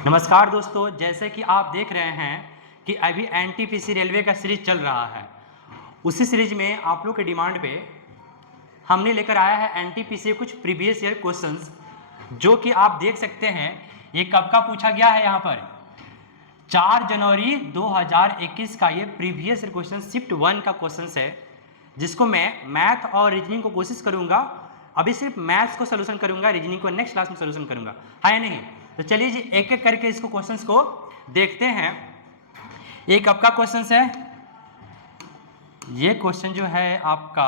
नमस्कार दोस्तों, जैसे कि आप देख रहे हैं कि अभी एनटीपीसी रेलवे का सीरीज चल रहा है। उसी सीरीज में आप लोग के डिमांड पे हमने लेकर आया है एनटीपीसी कुछ प्रीवियस ईयर क्वेश्चंस, जो कि आप देख सकते हैं। ये कब का पूछा गया है, यहाँ पर 4 जनवरी 2021 का ये प्रीवियस ईयर क्वेश्चन शिफ्ट 1 का क्वेश्चन है, जिसको मैं मैथ और रीजनिंग को कोशिश करूंगा। अभी सिर्फ मैथ्स को सोल्यूशन करूंगा, रीजनिंग को नेक्स्ट क्लास में सोल्यूशन करूंगा, है या नहीं। तो चलिए जी एक एक करके इसको क्वेश्चंस को देखते हैं। ये कब का क्वेश्चन है? ये क्वेश्चन जो है आपका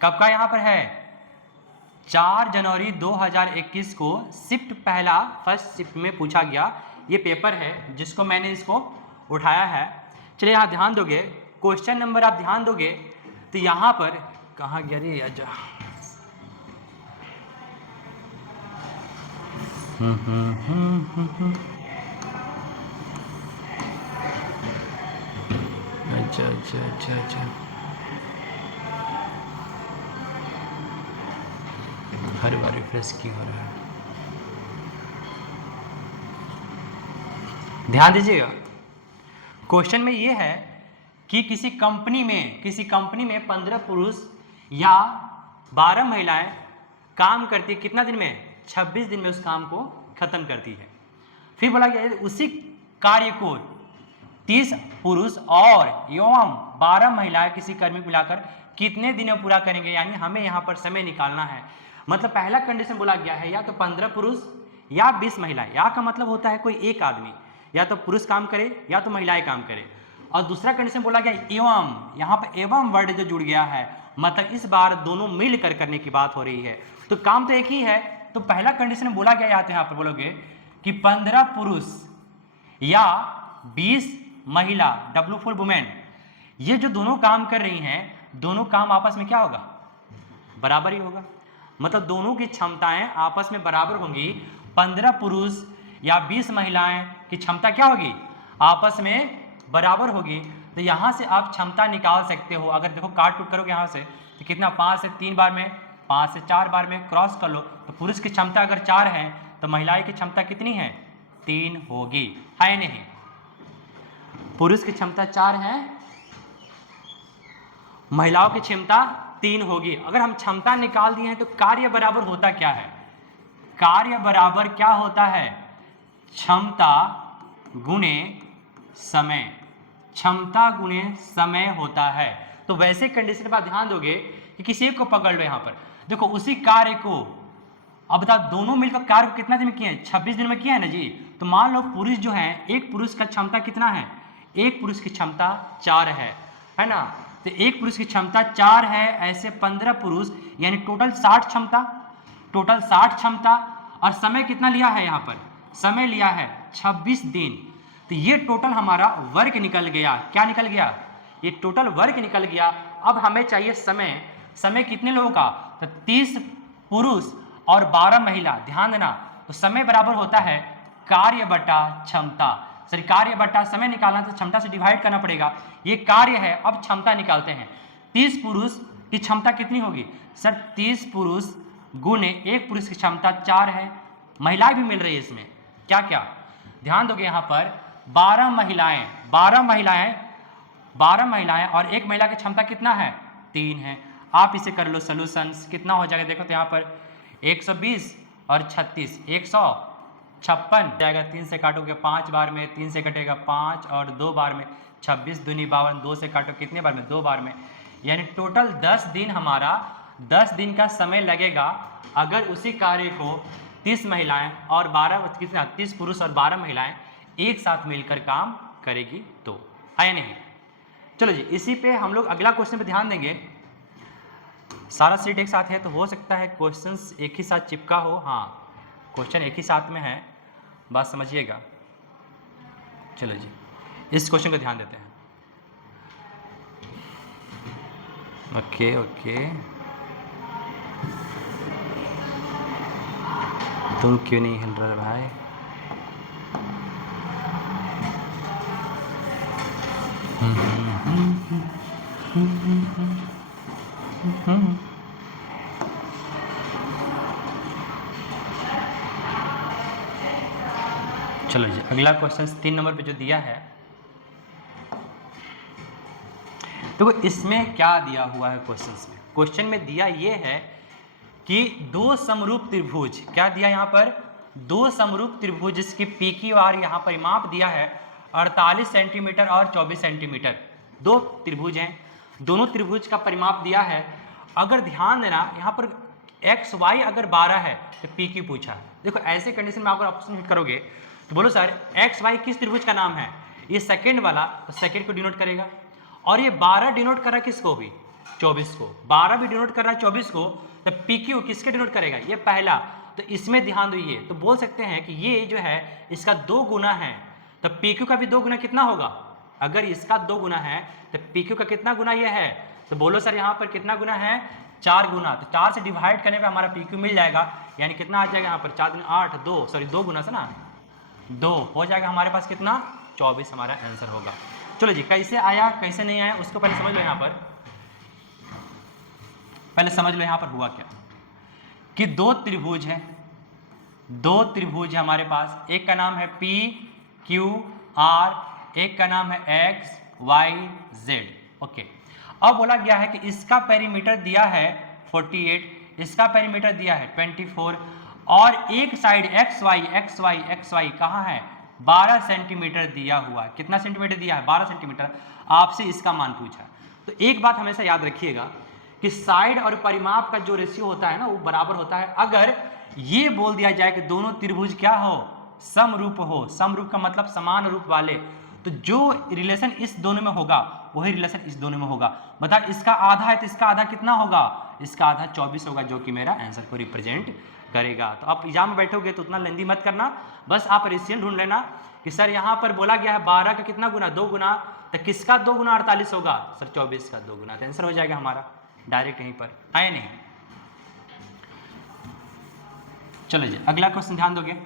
कब का यहाँ पर है? 4 जनवरी 2021 को शिफ्ट पहला फर्स्ट शिफ्ट में पूछा गया ये पेपर है, जिसको मैंने इसको उठाया है। चलिए यहाँ ध्यान दोगे, क्वेश्चन नंबर आप ध्यान दोगे तो यहाँ पर कहाँ गया रे आजा। अच्छा अच्छा अच्छा अच्छा, हर बार रिफ्रेश क्यों हो रहा है? ध्यान दीजिएगा, क्वेश्चन में ये है कि किसी कंपनी में 15 पुरुष या 12 महिलाएं काम करती है। कितना दिन में? 26 दिन में उस काम को खत्म करती है। फिर बोला गया उसी कार्य को 30 पुरुष और एवं 12 महिलाएं किसी कर्मी को मिलाकर कितने दिन में पूरा करेंगे, यानी हमें यहाँ पर समय निकालना है। मतलब पहला कंडीशन बोला गया है या तो 15 पुरुष या 20 महिलाएं। या का मतलब होता है कोई एक आदमी, या तो पुरुष काम करे या तो महिलाएं काम करे। और दूसरा कंडीशन बोला गया एवं, यहाँ पर एवं वर्ड जो जुड़ गया है, मतलब इस बार दोनों मिलकर करने की बात हो रही है। तो काम तो एक ही है। तो पहला कंडीशन बोला गया यहाँ पर बोलोगे कि 15 पुरुष या 20 महिला डब्ल्यू फुल वुमेन, ये जो दोनों काम कर रही हैं, दोनों काम आपस में क्या होगा? बराबर ही होगा। मतलब दोनों की क्षमताएं आपस में बराबर होंगी। 15 पुरुष या 20 महिलाएं की क्षमता क्या होगी? आपस में बराबर होगी। तो यहाँ से आप क्षमता निकाल सकते हो। अगर देखो काट कूट करोगे यहाँ से तो कितना, 5 से 3 बार में, 5 से 4 बार में क्रॉस कर लो तो पुरुष की क्षमता अगर 4 है तो महिलाएं की क्षमता कितनी है? 3 होगी, है नहीं? पुरुष की क्षमता 4 है, महिलाओं की क्षमता 3 होगी। अगर हम क्षमता निकाल दिए हैं तो कार्य बराबर होता क्या है? कार्य बराबर क्या होता है? क्षमता गुणे समय, क्षमता गुणे समय होता है। तो वैसे कंडीशन पर ध्यान दोगे कि किसी एक को पकड़ लो। यहाँ पर देखो उसी कार्य को, अब बताओ दोनों मिलकर कार्य को कितना दिन में किए हैं? 26 दिन में किया है ना जी। तो मान लो पुरुष जो है, एक पुरुष का क्षमता कितना है? एक पुरुष की क्षमता 4 है ना। तो एक पुरुष की क्षमता 4 है, ऐसे 15 पुरुष, यानी टोटल 60 क्षमता, टोटल 60 क्षमता। और समय कितना लिया है? यहाँ पर समय लिया है 26 दिन। तो ये टोटल हमारा वर्क निकल गया। क्या निकल गया? ये टोटल वर्क निकल गया। अब हमें चाहिए समय। समय कितने लोगों का? तो 30 पुरुष और 12 महिला। ध्यान देना, तो समय बराबर होता है कार्य बटा क्षमता। सॉरी, कार्य बटा समय निकालना तो क्षमता से डिवाइड करना पड़ेगा। ये कार्य है, अब क्षमता निकालते हैं। 30 पुरुष की क्षमता कितनी होगी? सर 30 पुरुष गुणे एक पुरुष की क्षमता 4 है, महिलाएं भी मिल रही है इसमें। क्या क्या ध्यान दोगे यहाँ पर? 12 महिलाएं और एक महिला की क्षमता कितना है? 3 है। आप इसे कर लो सोल्यूशंस, कितना हो जाएगा? देखो तो यहाँ पर 120 और 36 156 जाएगा। 3 से काटोगे 5 बार में, 3 से कटेगा 5 और 2 बार में, 26 दूनी 52, 2 से काटो कितने बार में? 2 बार में। यानी टोटल 10 दिन, हमारा 10 दिन का समय लगेगा अगर उसी कार्य को 30 महिलाएं और 30 पुरुष और 12 महिलाएं एक साथ मिलकर काम करेगी तो, है या नहीं? चलो जी, इसी पे हम लोग अगला क्वेश्चन पे ध्यान देंगे। सारा सीट एक साथ है तो हो सकता है क्वेश्चंस एक ही साथ चिपका हो। हाँ, क्वेश्चन एक ही साथ में है, बात समझिएगा। चलो जी, इस क्वेश्चन को ध्यान देते हैं। ओके ओके, तुम क्यों नहीं हिल रहे भाई? चलो जी अगला क्वेश्चन 3 नंबर पे जो दिया है, तो इसमें क्या दिया हुआ है क्वेश्चन में? क्वेश्चन में दिया ये है कि दो समरूप त्रिभुज, क्या दिया यहाँ पर? दो समरूप त्रिभुज जिसकी पी क्यू आर यहाँ पर माप दिया है 48 सेंटीमीटर और 24 सेंटीमीटर। दो त्रिभुज हैं, दोनों त्रिभुज का परिमाप दिया है। अगर ध्यान देना यहाँ पर एक्स वाई अगर 12 है तो पी क्यू पूछा। देखो ऐसे कंडीशन में अगर ऑप्शन हिट करोगे तो बोलो सर एक्स वाई किस त्रिभुज का नाम है? ये सेकेंड वाला, तो सेकेंड को डिनोट करेगा। और ये 12 डिनोट कर रहा है किसको भी? 24 को। 12 भी डिनोट कर रहा है 24 को, तो पी क्यू किसके डिनोट करेगा? ये पहला। तो इसमें ध्यान दीजिए, तो बोल सकते हैं कि ये जो है इसका 2 गुना है, तो पी क्यू का भी 2 गुना कितना होगा? अगर इसका 2 गुना है तो पी क्यू का कितना गुना ये है? तो बोलो सर यहाँ पर कितना गुना है? 4 गुना। तो 4 से डिवाइड करने पे हमारा पी क्यू मिल जाएगा, यानी कितना आ जाएगा यहाँ पर? 4 गुना 8, 2 सॉरी 2 गुना से ना 2 हो जाएगा हमारे पास कितना? 24 हमारा आंसर होगा। चलो जी कैसे आया कैसे नहीं आया उसको पहले समझ लो। यहाँ पर पहले समझ लो यहाँ पर हुआ क्या कि दो त्रिभुज है, दो त्रिभुज है हमारे पास। एक का नाम है पी क्यू आर, एक का नाम है एक्स वाई जेड। ओके, अब बोला गया है कि इसका पेरीमीटर दिया है 48, इसका पेरीमीटर दिया है 24 और एक साइड एक्स वाई कहाँ है? 12 सेंटीमीटर दिया हुआ। कितना सेंटीमीटर दिया है? 12 सेंटीमीटर। आपसे इसका मान पूछा। तो एक बात हमेशा याद रखिएगा कि साइड और परिमाप का जो रेशियो होता है ना वो बराबर होता है। अगर ये बोल दिया जाए कि दोनों त्रिभुज क्या हो? समरूप हो। समरूप का मतलब समान रूप वाले, तो जो रिलेशन इस दोनों में होगा वही रिलेशन इस दोनों में होगा। बता इसका आधा है तो इसका आधा कितना होगा? इसका आधा 24 होगा, जो कि मेरा आंसर को रिप्रेजेंट करेगा। तो आप एग्जाम में बैठोगे तो उतना लेंदी मत करना, बस आप रेशियो ढूंढ लेना कि सर यहाँ पर बोला गया है 12 का कितना गुना? 2 गुना। तो किसका 2 गुना 48 होगा? सर 24 का 2 गुना। तो आंसर हो जाएगा हमारा डायरेक्ट यहीं पर। आए नहीं? चलो जी अगला क्वेश्चन ध्यान दोगे।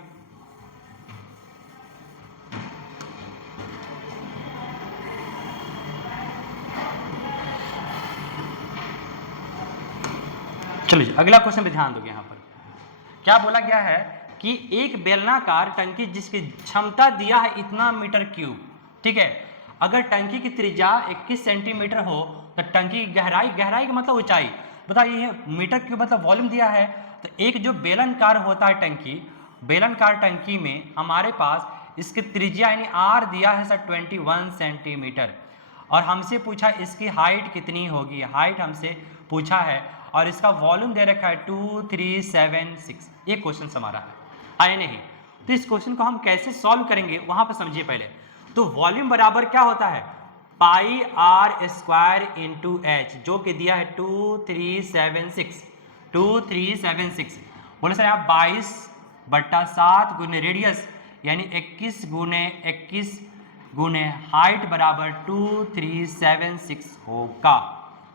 चलो जी अगला क्वेश्चन पे ध्यान दोगे। यहाँ पर क्या बोला गया है कि एक बेलनाकार टंकी जिसकी क्षमता दिया है इतना मीटर क्यूब, ठीक है। अगर टंकी की त्रिज्या 21 सेंटीमीटर हो तो टंकी की गहराई का मतलब ऊंचाई, बताइए मीटर क्यूब मतलब वॉल्यूम दिया है। तो एक जो बेलनकार होता है टंकी, बेलनकार टंकी में हमारे पास इसकी त्रिज्या यानी आर दिया है सर 21 सेंटीमीटर और हमसे पूछा इसकी हाइट कितनी होगी। हाइट हमसे पूछा है और इसका वॉल्यूम दे रखा है 2376। ये क्वेश्चन हमारा है। आए नहीं? तो इस क्वेश्चन को हम कैसे सॉल्व करेंगे वहां पर समझिए पहले। तो वॉल्यूम बराबर क्या होता है? पाई आर स्क्वायर इंटू एच, जो कि दिया है 2376। बोले सर यहाँ 22/7 गुने रेडियस यानी 21 गुने हाइट बराबर 2376 होगा।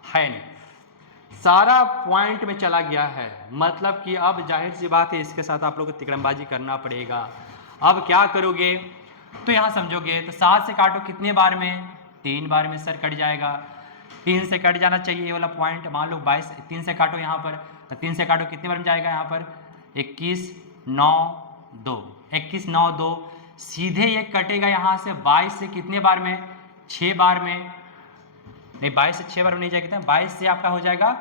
है नहीं? सारा पॉइंट में चला गया है, मतलब कि अब जाहिर सी बात है इसके साथ आप लोग को तिकड़मबाजी करना पड़ेगा। अब क्या करोगे? तो यहाँ समझोगे तो 7 से काटो कितने बार में? 3 बार में सर कट जाएगा। 3 से कट जाना चाहिए ये वाला पॉइंट। मान लो 22, 3 से काटो यहाँ पर, तो 3 से काटो कितने बार में जाएगा? यहाँ पर 21 9 2, 21 9 2 सीधे ये कटेगा यहाँ से 22 से कितने बार में? 6 बार में। नहीं 22 से 6 बार में नहीं जाएगा, 22 से आपका हो जाएगा,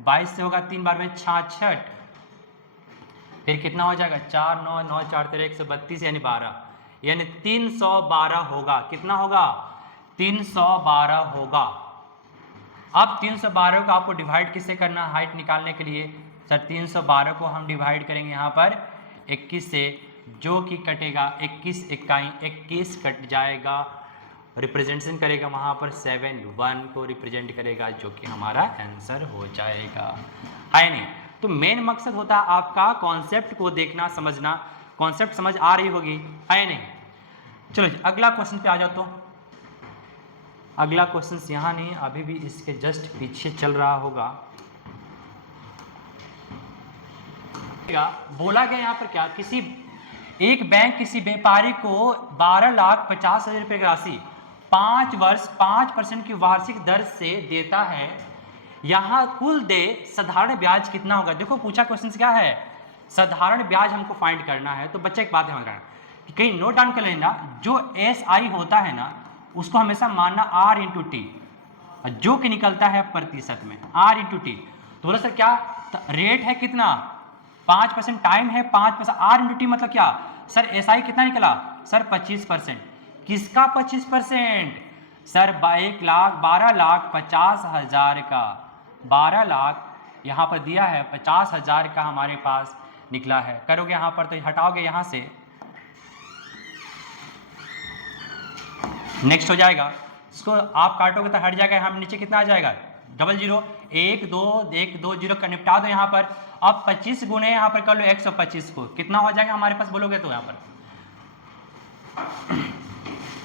22 से होगा 3 बार में 66, फिर कितना हो जाएगा 4 9 9 4 13 132 यानी 12, यानी 312 होगा। कितना होगा? 312 होगा। अब 312 को आपको डिवाइड किससे करना है हाइट निकालने के लिए? सर 312 को हम डिवाइड करेंगे यहाँ पर 21 से, जो कि कटेगा 21 इकाई 21 कट जाएगा, रिप्रेजेंटेशन करेगा वहाँ पर 7 1 को रिप्रेजेंट करेगा, जो कि हमारा आंसर हो जाएगा। है नहीं? तो मेन मकसद होता है आपका कॉन्सेप्ट को देखना समझना। कॉन्सेप्ट समझ आ रही होगी, है नहीं? चलो अगला क्वेश्चन पे आ जाओ। तो अगला क्वेश्चन यहाँ नहीं, अभी भी इसके जस्ट पीछे चल रहा होगा। बोला गया यहाँ पर क्या, किसी एक बैंक किसी व्यापारी को 12,50,000 रुपये की राशि 5 वर्ष 5% की वार्षिक दर से देता है। यहाँ कुल दे साधारण ब्याज कितना होगा? देखो पूछा क्वेश्चन क्या है, साधारण ब्याज हमको फाइंड करना है। तो बच्चे एक बात ध्यान रखना कहीं नोट डाउन कर लेना, जो SI होता है ना उसको हमेशा मानना R/T, जो कि निकलता है प्रतिशत में R/T। तो बोला सर क्या रेट है कितना 5%, टाइम है 5%, R/T मतलब क्या सर SI कितना निकला सर 25%। किसका 25%? सर 1,12,50,000 का, 12 लाख यहाँ पर दिया है, 50,000 का हमारे पास निकला है। करोगे यहाँ पर तो हटाओगे यहाँ से, नेक्स्ट हो जाएगा, इसको आप काटोगे तो हट जाएगा, यहाँ नीचे कितना आ जाएगा 00, 1 2 1 2 0 का निपटा दो यहाँ पर। अब 25 गुणे यहाँ पर कर लो 125 को, कितना हो जाएगा हमारे पास बोलोगे तो यहाँ पर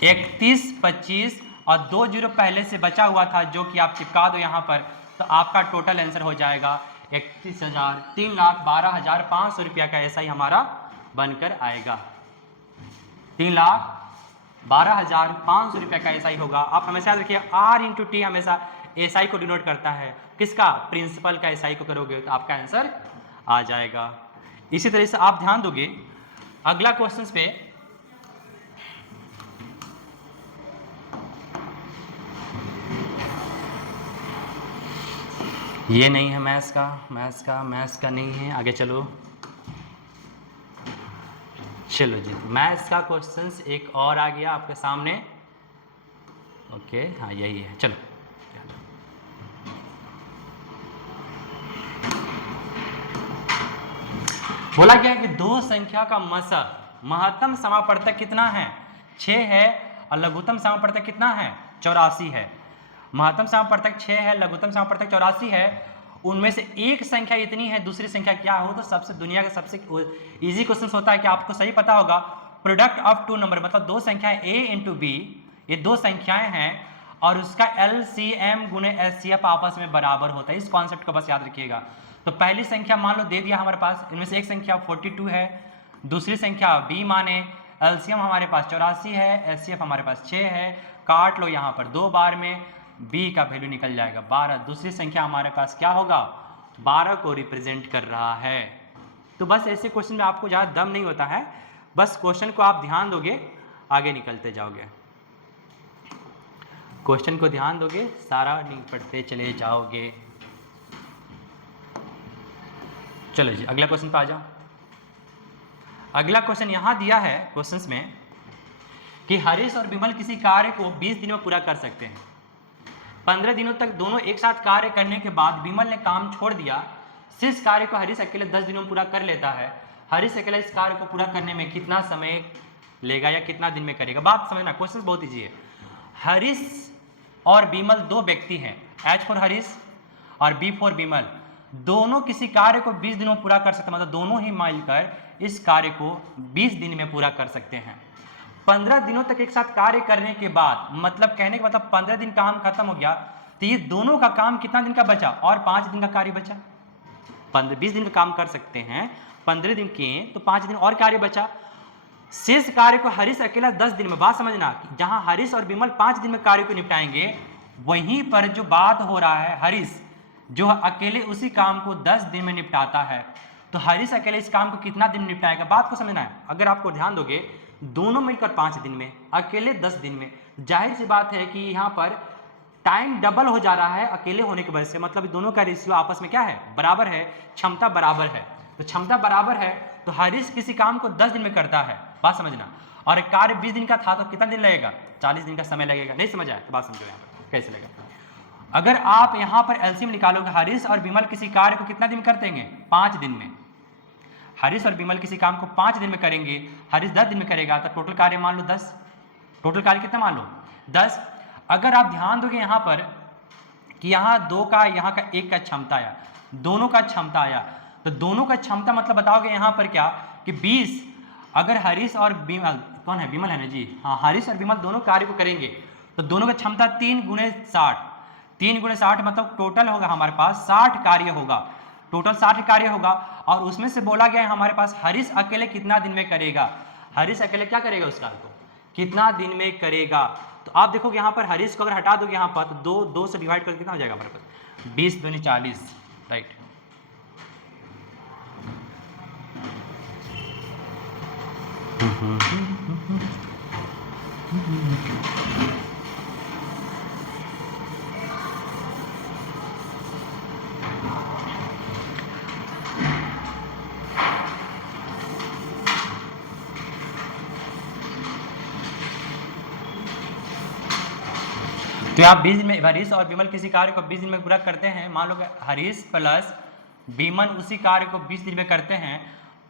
31 25 और 2 0 पहले से बचा हुआ था जो कि आप चिपका दो यहाँ पर, तो आपका टोटल आंसर हो जाएगा 31,000, 3,12,500 रुपया का SI हमारा बनकर आएगा। 3,12,500 रुपया का SI होगा। आप हमेशा याद रखिए R/T हमेशा SI को डिनोट करता है, किसका प्रिंसिपल का SI को करोगे तो आपका आंसर आ जाएगा। इसी तरह से आप ध्यान दोगे अगला क्वेश्चन पे, ये नहीं है मैथ्स का नहीं है, आगे चलो जी मैथ्स का क्वेश्चंस एक और आ गया आपके सामने। ओके हाँ यही है, चलो बोला गया कि दो संख्या का महत्तम समापवर्तक कितना है 6 है और लघुत्तम समापवर्तक कितना है 84 है। महत्तम समापवर्तक 6 है, लघुत्तम समापवर्तक 84 है। उनमें से एक संख्या इतनी है, दूसरी संख्या क्या हो, तो सबसे दुनिया का सबसे इजी क्वेश्चन होता है कि आपको सही पता होगा, प्रोडक्ट ऑफ टू नंबर मतलब दो संख्याएं A इंटू B, ये दो संख्याएं हैं और उसका LCM गुणे HCF आपस में बराबर होता है। इस कॉन्सेप्ट को बस याद रखिएगा। तो पहली संख्या मान लो दे दिया हमारे पास, इनमें से एक संख्या 42 है, दूसरी संख्या B माने, LCM हमारे पास 84 है, HCF हमारे पास 6 है, काट लो यहाँ पर 2 बार में, B का वैल्यू निकल जाएगा 12। दूसरी संख्या हमारे पास क्या होगा 12 को रिप्रेजेंट कर रहा है। तो बस ऐसे क्वेश्चन में आपको ज़्यादा दम नहीं होता है, बस क्वेश्चन को आप ध्यान दोगे आगे निकलते जाओगे, क्वेश्चन को ध्यान दोगे सारा निपटते चले जाओगे। चलो जी अगला क्वेश्चन पे आ जाओ। अगला क्वेश्चन यहाँ दिया है क्वेश्चंस में कि हरीश और विमल किसी कार्य को 20 दिनों में पूरा कर सकते हैं। 15 दिनों तक दोनों एक साथ कार्य करने के बाद विमल ने काम छोड़ दिया। शेष कार्य को हरीश अकेले 10 दिनों में पूरा कर लेता है। हरीश अकेले इस कार्य को पूरा करने में कितना समय लेगा या कितना दिन में करेगा? बात समझना, क्वेश्चन बहुत ईजी है। हरीश और विमल दो व्यक्ति हैं, H फॉर हरीश और B फॉर विमल, दोनों किसी कार्य को 20 दिनों में पूरा कर सकते हैं, मतलब दोनों ही मिलकर इस कार्य को 20 दिन में पूरा कर सकते हैं। 15 दिनों तक एक साथ कार्य करने के बाद, मतलब कहने का मतलब 15 दिन काम खत्म हो गया, तो ये दोनों का काम कितना दिन का बचा और 5 दिन का कार्य बचा। 20 दिन का काम कर सकते हैं, 15 दिन किए तो 5 दिन और कार्य बचा। शेष कार्य को हरीश अकेला 10 दिन में, बात समझना, जहां हरीश और विमल 5 दिन में कार्य को निपटाएंगे, वहीं पर जो बात हो रहा है हरीश जो अकेले उसी काम को 10 दिन में निपटाता है, तो हरीश अकेले इस काम को कितना दिन में निपटाएगा? बात को समझना है। अगर आपको ध्यान दोगे दोनों मिलकर 5 दिन में, अकेले 10 दिन में, जाहिर सी बात है कि यहाँ पर टाइम डबल हो जा रहा है अकेले होने की वजह से, मतलब दोनों का रेशियो आपस में क्या है बराबर है, क्षमता बराबर है। तो क्षमता बराबर है तो हरीश किसी काम को 10 दिन में करता है, बात समझना, और कार्य 20 दिन का था तो कितना दिन लगेगा? 40 दिन का समय लगेगा। नहीं समझ आया तो बात समझो यहाँ पर कैसे लगेगा। अगर आप यहाँ पर एलसीएम निकालोगे, हरीश और विमल किसी कार्य को कितना दिन कर देंगे? 5 दिन में। हरीश और विमल किसी काम को 5 दिन में करेंगे, हरीश 10 दिन में करेगा, तो टोटल कार्य मान लो 10। टोटल कार्य कितना मान लो? 10। अगर आप ध्यान दोगे यहाँ पर कि यहाँ 2 का, यहाँ का 1 का क्षमता आया, दोनों का क्षमता आया, तो दोनों का क्षमता मतलब बताओगे यहाँ पर क्या कि 20। अगर हरीश और विमल, कौन है? विमल है ना जी, हाँ, हरीश और विमल दोनों कार्य को करेंगे तो दोनों का क्षमता 3 गुणे 60, 3 गुणे 60 मतलब टोटल होगा हमारे पास 60 कार्य होगा, टोटल 60 कार्य होगा। और उसमें से बोला गया है हमारे पास हरीश अकेले कितना दिन में करेगा? हरीश अकेले क्या करेगा उस कार्य को, कितना दिन में करेगा? तो आप देखोगे यहाँ पर हरीश को अगर हटा दोगे यहाँ पर तो 2 से डिवाइड करके कितना हो जाएगा हमारे पास? 20 दूनी 40, राइट। तो यहाँ 20 दिन में हरीश और विमल किसी कार्य को 20 दिन में पूरा करते हैं। मान लो कि हरीश प्लस विमल उसी कार्य को 20 दिन में करते हैं।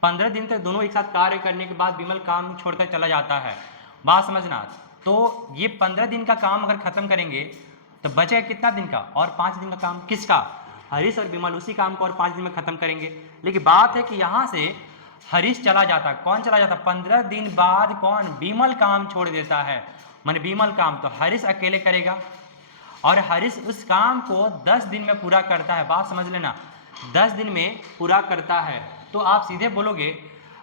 15 दिन तक दोनों एक साथ कार्य करने के बाद विमल काम छोड़कर चला जाता है। बात समझना, तो ये 15 दिन का काम अगर खत्म करेंगे तो बचेगा कितना दिन का, और 5 दिन का काम किसका, हरीश और विमल उसी काम को और 5 दिन में खत्म करेंगे। लेकिन बात है कि यहाँ से हरीश चला जाता, कौन चला जाता, 15 दिन बाद कौन, विमल काम छोड़ देता है, माने विमल काम तो हरीश अकेले करेगा, और हरीश उस काम को 10 दिन में पूरा करता है। बात समझ लेना, 10 दिन में पूरा करता है। तो आप सीधे बोलोगे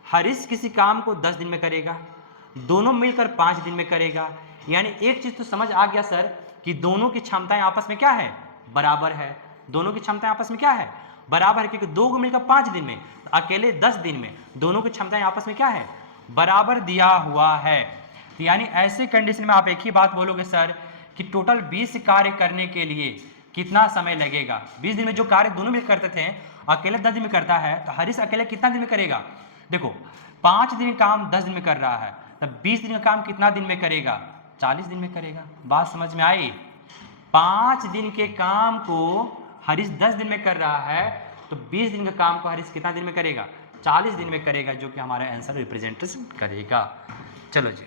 हरीश किसी काम को 10 दिन में करेगा, दोनों मिलकर 5 दिन में करेगा। यानी एक चीज तो समझ आ गया सर कि दोनों की क्षमताएं आपस में क्या है, बराबर है। दोनों की क्षमताएं आपस में क्या है, बराबर है, क्योंकि दो को मिलकर 5 दिन में, तो अकेले 10 दिन में, दोनों की क्षमताएं आपस में क्या है, बराबर दिया हुआ है। तो यानी ऐसे कंडीशन में आप एक ही बात बोलोगे सर कि टोटल 20 कार्य करने के लिए कितना समय लगेगा। 20 दिन में जो कार्य दोनों मिलकर करते थे, अकेले 10 दिन में करता है, तो हरीश अकेले कितना दिन में करेगा, देखो 5 दिन काम 10 दिन में कर रहा है, तब 20 दिन का काम कितना दिन में करेगा, 40 दिन में करेगा। बात समझ में आई, 5 दिन के काम को हरीश 10 दिन में कर रहा है, तो 20 दिन का काम को हरीश कितना दिन में करेगा, 40 दिन में करेगा, जो कि हमारा आंसर रिप्रेजेंटेशन करेगा। चलो जी,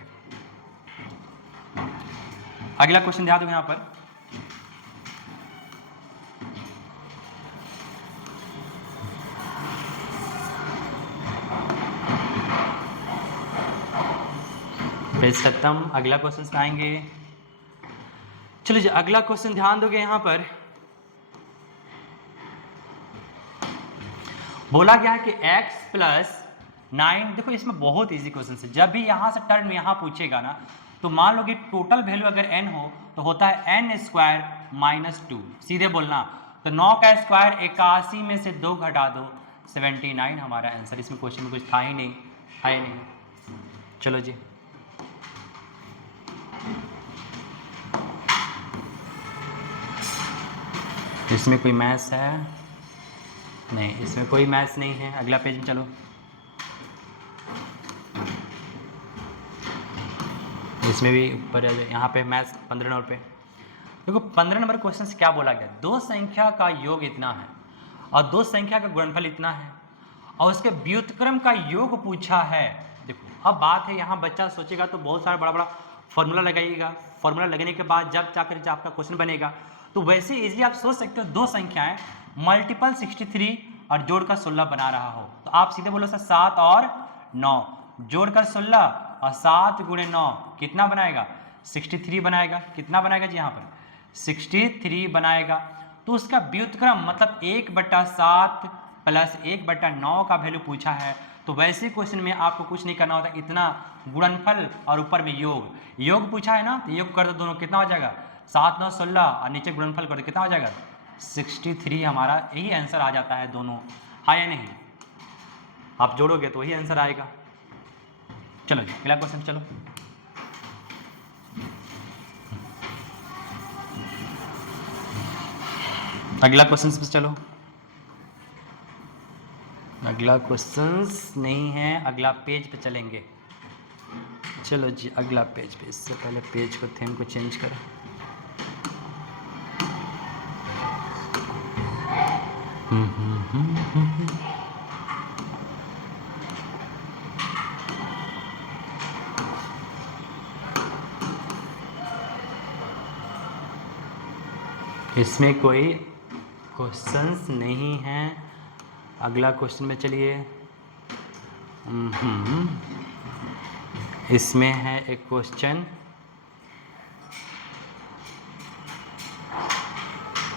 अगला क्वेश्चन ध्यान दो यहाँ पर, पेज खत्म, अगला क्वेश्चन पे आएंगे। चलो जी, अगला क्वेश्चन ध्यान दोगे यहाँ पर, बोला गया है कि x प्लस 9, देखो इसमें बहुत इजी क्वेश्चन है। जब भी यहाँ से टर्म यहाँ पूछेगा ना, तो मान लो कि टोटल वैल्यू अगर n हो तो होता है n स्क्वायर माइनस 2, सीधे बोलना, तो 9 का स्क्वायर 81 में से 2 घटा दो, 79 हमारा आंसर। इसमें क्वेश्चन में कुछ था ही नहीं, है नहीं। चलो जी, इसमें कोई मैथ्स है नहीं, इसमें कोई मैथ्स नहीं है। अगला पेज में चलो, इसमें भी ऊपर यहाँ पे मैथ्स 15 नंबर पे। देखो 15 नंबर क्वेश्चन से क्या बोला गया, दो संख्या का योग इतना है और दो संख्या का गुणनफल इतना है और उसके व्युत्क्रम का योग पूछा है। देखो अब बात है, यहाँ बच्चा सोचेगा तो बहुत सारा बड़ा बड़ा फॉर्मूला लगाइएगा, फॉर्मूला लगने के बाद जब जाकर जब आपका क्वेश्चन बनेगा तो वैसे इजीली आप सोच सकते हो, दो संख्याएं मल्टीपल 63 और जोड़कर 16 बना रहा हो, तो आप सीधे बोलो सर 7 और 9, जोड़कर 16 और 7 गुणे 9 कितना बनाएगा, 63 बनाएगा। कितना बनाएगा जी, यहाँ पर 63 बनाएगा। तो उसका व्युत्क्रम मतलब 1/7 प्लस 1/9 का वैल्यू पूछा है। तो वैसे क्वेश्चन में आपको कुछ नहीं करना होता, इतना गुणनफल और ऊपर में योग पूछा है ना, तो योग कर दो दोनों, कितना हो जाएगा 7 9 16 और नीचे गुणनफल कर दो, कितना हो जाएगा 63। हमारा यही आंसर आ जाता है दोनों, हाँ या नहीं, आप जोड़ोगे तो वही आंसर आएगा। चलो जी, अगला क्वेश्चन चलो, अगला क्वेश्चन पे चलो। अगला क्वेश्चंस नहीं है, अगला पेज पे चलेंगे। चलो जी, अगला पेज पे, इससे पहले पेज को थीम को चेंज करो। इसमें कोई क्वेश्चंस नहीं हैं। अगला क्वेश्चन में चलिए, इसमें है एक क्वेश्चन,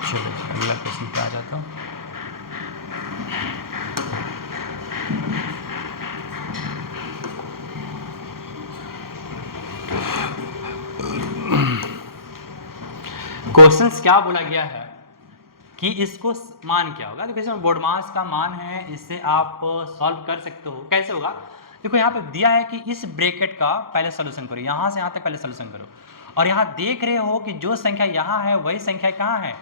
चलो अगला क्वेश्चन पे आ जाता हूँ। क्वेश्चंस क्या बोला गया है कि इसको मान क्या होगा, तो किसी में बोर्ड मास का मान है, इससे आप सॉल्व कर सकते हो। कैसे होगा, देखो यहाँ पे दिया है कि इस ब्रैकेट का पहले सोल्यूशन करो, यहाँ से यहाँ तक पहले सोल्यूशन करो, और यहाँ देख रहे हो कि जो संख्या यहाँ है वही संख्या कहाँ है,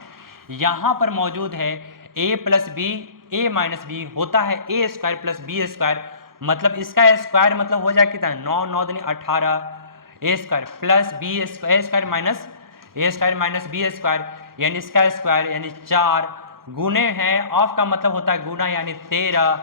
यहाँ पर मौजूद है। a plus B, A minus B होता है A square plus B square, मतलब इसका स्क्वायर मतलब हो जाए कितना, 9 9 दूनी 18, A square plus B square minus A square minus B square, यानी इसका स्क्वायर यानी 4, गुने हैं, ऑफ का मतलब होता है गुना यानी 13,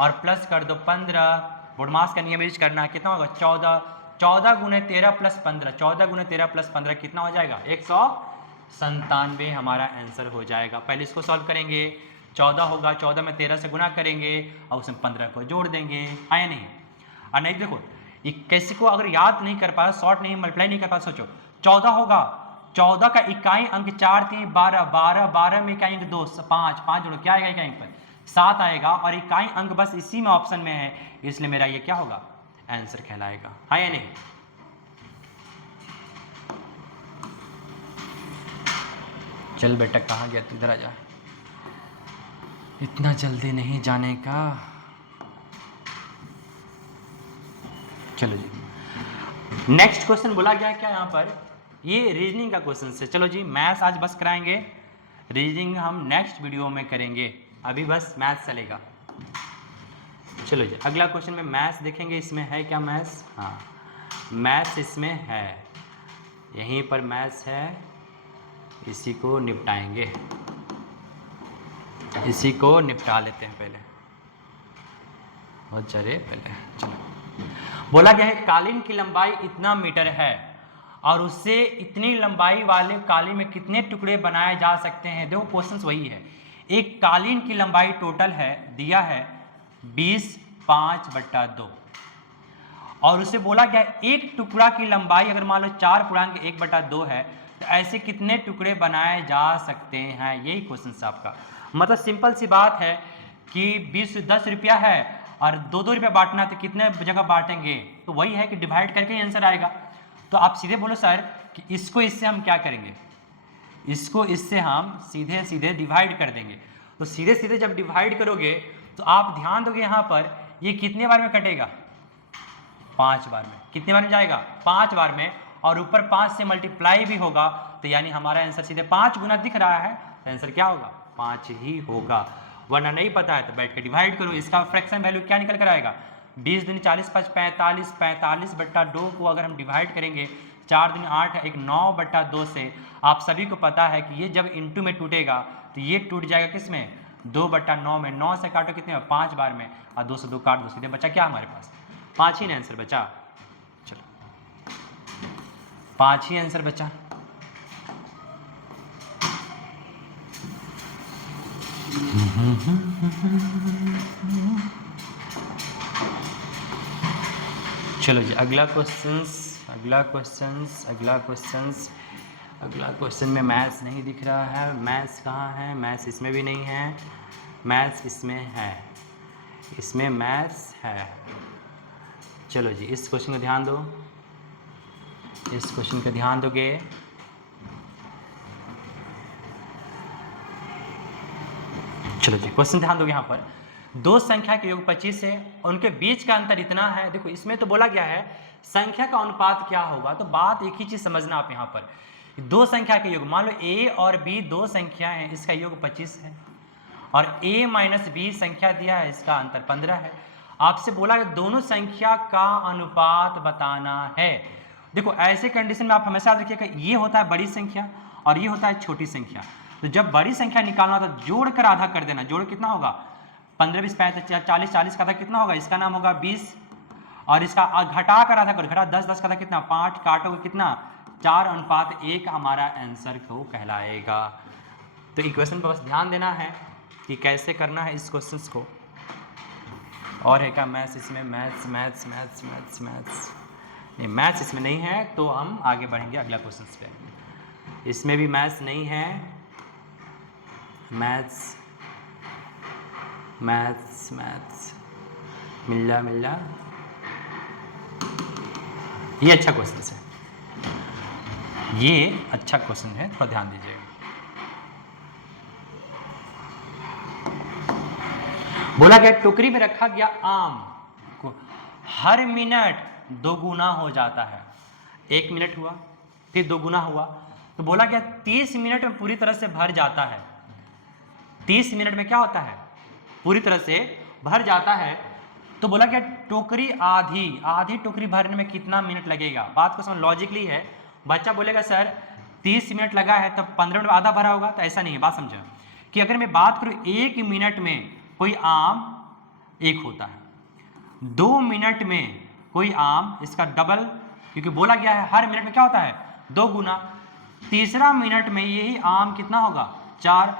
और प्लस कर दो 15, बुडमास का नियम यूज करना है, कितना होगा 14, 14 गुने 13 प्लस 15, 14 गुने 13 प्लस 15 कितना हो जाएगा 197 हमारा आंसर हो जाएगा। पहले इसको सॉल्व करेंगे, 14 होगा, 14 में 13 से गुना करेंगे और उसमें 15 को जोड़ देंगे, हाँ या नहीं। और नहीं देखो किसी को अगर याद नहीं कर पाया, शॉर्ट नहीं मल्टीप्लाई नहीं कर पाया, सोचो 14 होगा, 14 का इकाई अंक 4 3 12, 12 12 में इकाई अंक 2 5 5 जोड़ो क्या आएगा इकाई अंक पर 7 आएगा, और इकाई अंक बस इसी में ऑप्शन में है, इसलिए मेरा ये क्या होगा आंसर कहलाएगा, हाँ या नहीं। चल बेटा कहाँ गया तू, इधर आ जा, इतना जल्दी नहीं जाने का। चलो जी नेक्स्ट क्वेश्चन बोला गया क्या यहाँ पर, ये रीजनिंग का क्वेश्चन से। चलो जी मैथ्स आज बस कराएंगे, रीजनिंग हम नेक्स्ट वीडियो में करेंगे, अभी बस मैथ्स चलेगा। चलो जी अगला क्वेश्चन में मैथ्स देखेंगे, इसमें है क्या मैथ्स, हाँ मैथ्स इसमें है, यहीं पर मैथ्स है, इसी को निपटाएंगे, इसी को निपटा लेते हैं पहले, बहुत चले पहले। चलो बोला गया है कालीन की लंबाई इतना मीटर है और उससे इतनी लंबाई वाले कालीन में कितने टुकड़े बनाए जा सकते हैं। देखो क्वेश्चन वही है, एक कालीन की लंबाई टोटल है दिया है 20 5/2 और उसे बोला गया एक टुकड़ा की लंबाई अगर मान लो 4/1/2 है तो ऐसे कितने टुकड़े बनाए जा सकते हैं, यही क्वेश्चन है आपका। मतलब सिंपल सी बात है कि 10 रुपया है और 2 रुपया बांटना तो कितने जगह बांटेंगे, तो वही है कि डिवाइड करके ही आंसर आएगा। तो आप सीधे बोलो सर कि इसको इससे हम क्या करेंगे, इसको इससे हम सीधे सीधे डिवाइड कर देंगे। तो सीधे सीधे जब डिवाइड करोगे तो आप ध्यान दोगे यहाँ पर ये कितने बार में कटेगा, 5 बार में। कितने बार में जाएगा, 5 बार में, और ऊपर 5 से मल्टीप्लाई भी होगा, तो यानी हमारा आंसर सीधे 5 गुना दिख रहा है, तो आंसर क्या होगा 5 ही होगा। वरना नहीं पता है तो बैठ के डिवाइड करो, इसका फ्रैक्शन वैल्यू क्या निकल कर आएगा 20 दूनी 40 5 45, 45/2 को अगर हम डिवाइड करेंगे 4 दूनी 8 1 9/2 से, आप सभी को पता है कि ये जब इंटू में टूटेगा तो ये टूट जाएगा किस में 2/9 में, 9 से काटो कितने में 5 बार में, और 2 से 2 काट दो, सीधे बचा क्या हमारे पास 5 ही ना आंसर बचा। चलो 5 ही आंसर बचा। चलो जी अगला क्वेश्चन में मैथ्स नहीं दिख रहा है, मैथ्स कहाँ है, मैथ्स इसमें भी नहीं है, मैथ्स इसमें है, इसमें मैथ्स है। चलो जी इस क्वेश्चन का ध्यान दो, इस क्वेश्चन का ध्यान दोगे, चलो जी क्वेश्चन ध्यान दोगे। यहाँ पर दो संख्या के योग 25 है, उनके बीच का अंतर इतना है। देखो इसमें तो बोला गया है संख्या का अनुपात क्या होगा, तो बात एक ही चीज समझना आप यहाँ पर, दो संख्या के योग, मान लो a और b दो संख्या है, इसका योग 25 है, और a माइनस बी संख्या दिया है, इसका अंतर 15 है। आपसे बोला है दोनों संख्या का अनुपात बताना है। देखो ऐसे कंडीशन में आप हमेशा याद रखिएगा ये होता है बड़ी संख्या और ये होता है छोटी संख्या। तो जब बड़ी संख्या निकालना तो जोड़ कर आधा कर देना, जोड़ कितना होगा 15 20 35 40 40 का आधा कितना होगा, इसका नाम होगा 20, और इसका घटा कर आधा करो, घटा 10 10 का आधा कितना 5, काटोगे कितना 4:1 हमारा आंसर को कहलाएगा। तो इक्वेशन पर बस ध्यान देना है कि कैसे करना है इस क्वेश्चन को। और है क्या मैथ्स इसमें, maths maths maths maths maths नहीं, मैथ्स इसमें नहीं है, तो हम आगे बढ़ेंगे अगला क्वेश्चन पे। इसमें भी मैथ्स नहीं है, मैथ्स मैथ्स मैथ्स मिल जा, ये अच्छा क्वेश्चन है, ये अच्छा क्वेश्चन है, थोड़ा ध्यान दीजिएगा। बोला गया टोकरी में रखा गया आम को हर मिनट 2 गुना हो जाता है। 1 मिनट हुआ, फिर 2 गुना हुआ, तो बोला क्या 30 मिनट में पूरी तरह से भर जाता है। 30 मिनट में क्या होता है, पूरी तरह से भर जाता है। तो बोला क्या टोकरी आधी टोकरी भरने में कितना मिनट लगेगा। बात को समझ, लॉजिकली है। बच्चा बोलेगा सर 30 मिनट लगा है तो 15 मिनट में आधा भरा होगा, तो ऐसा नहीं है। बात समझा कि अगर मैं बात करूं 1 मिनट में कोई आम 1 होता है, 2 मिनट में कोई आम इसका डबल, क्योंकि बोला गया है हर मिनट में क्या होता है 2 गुना। तीसरा मिनट में यही आम कितना होगा 4।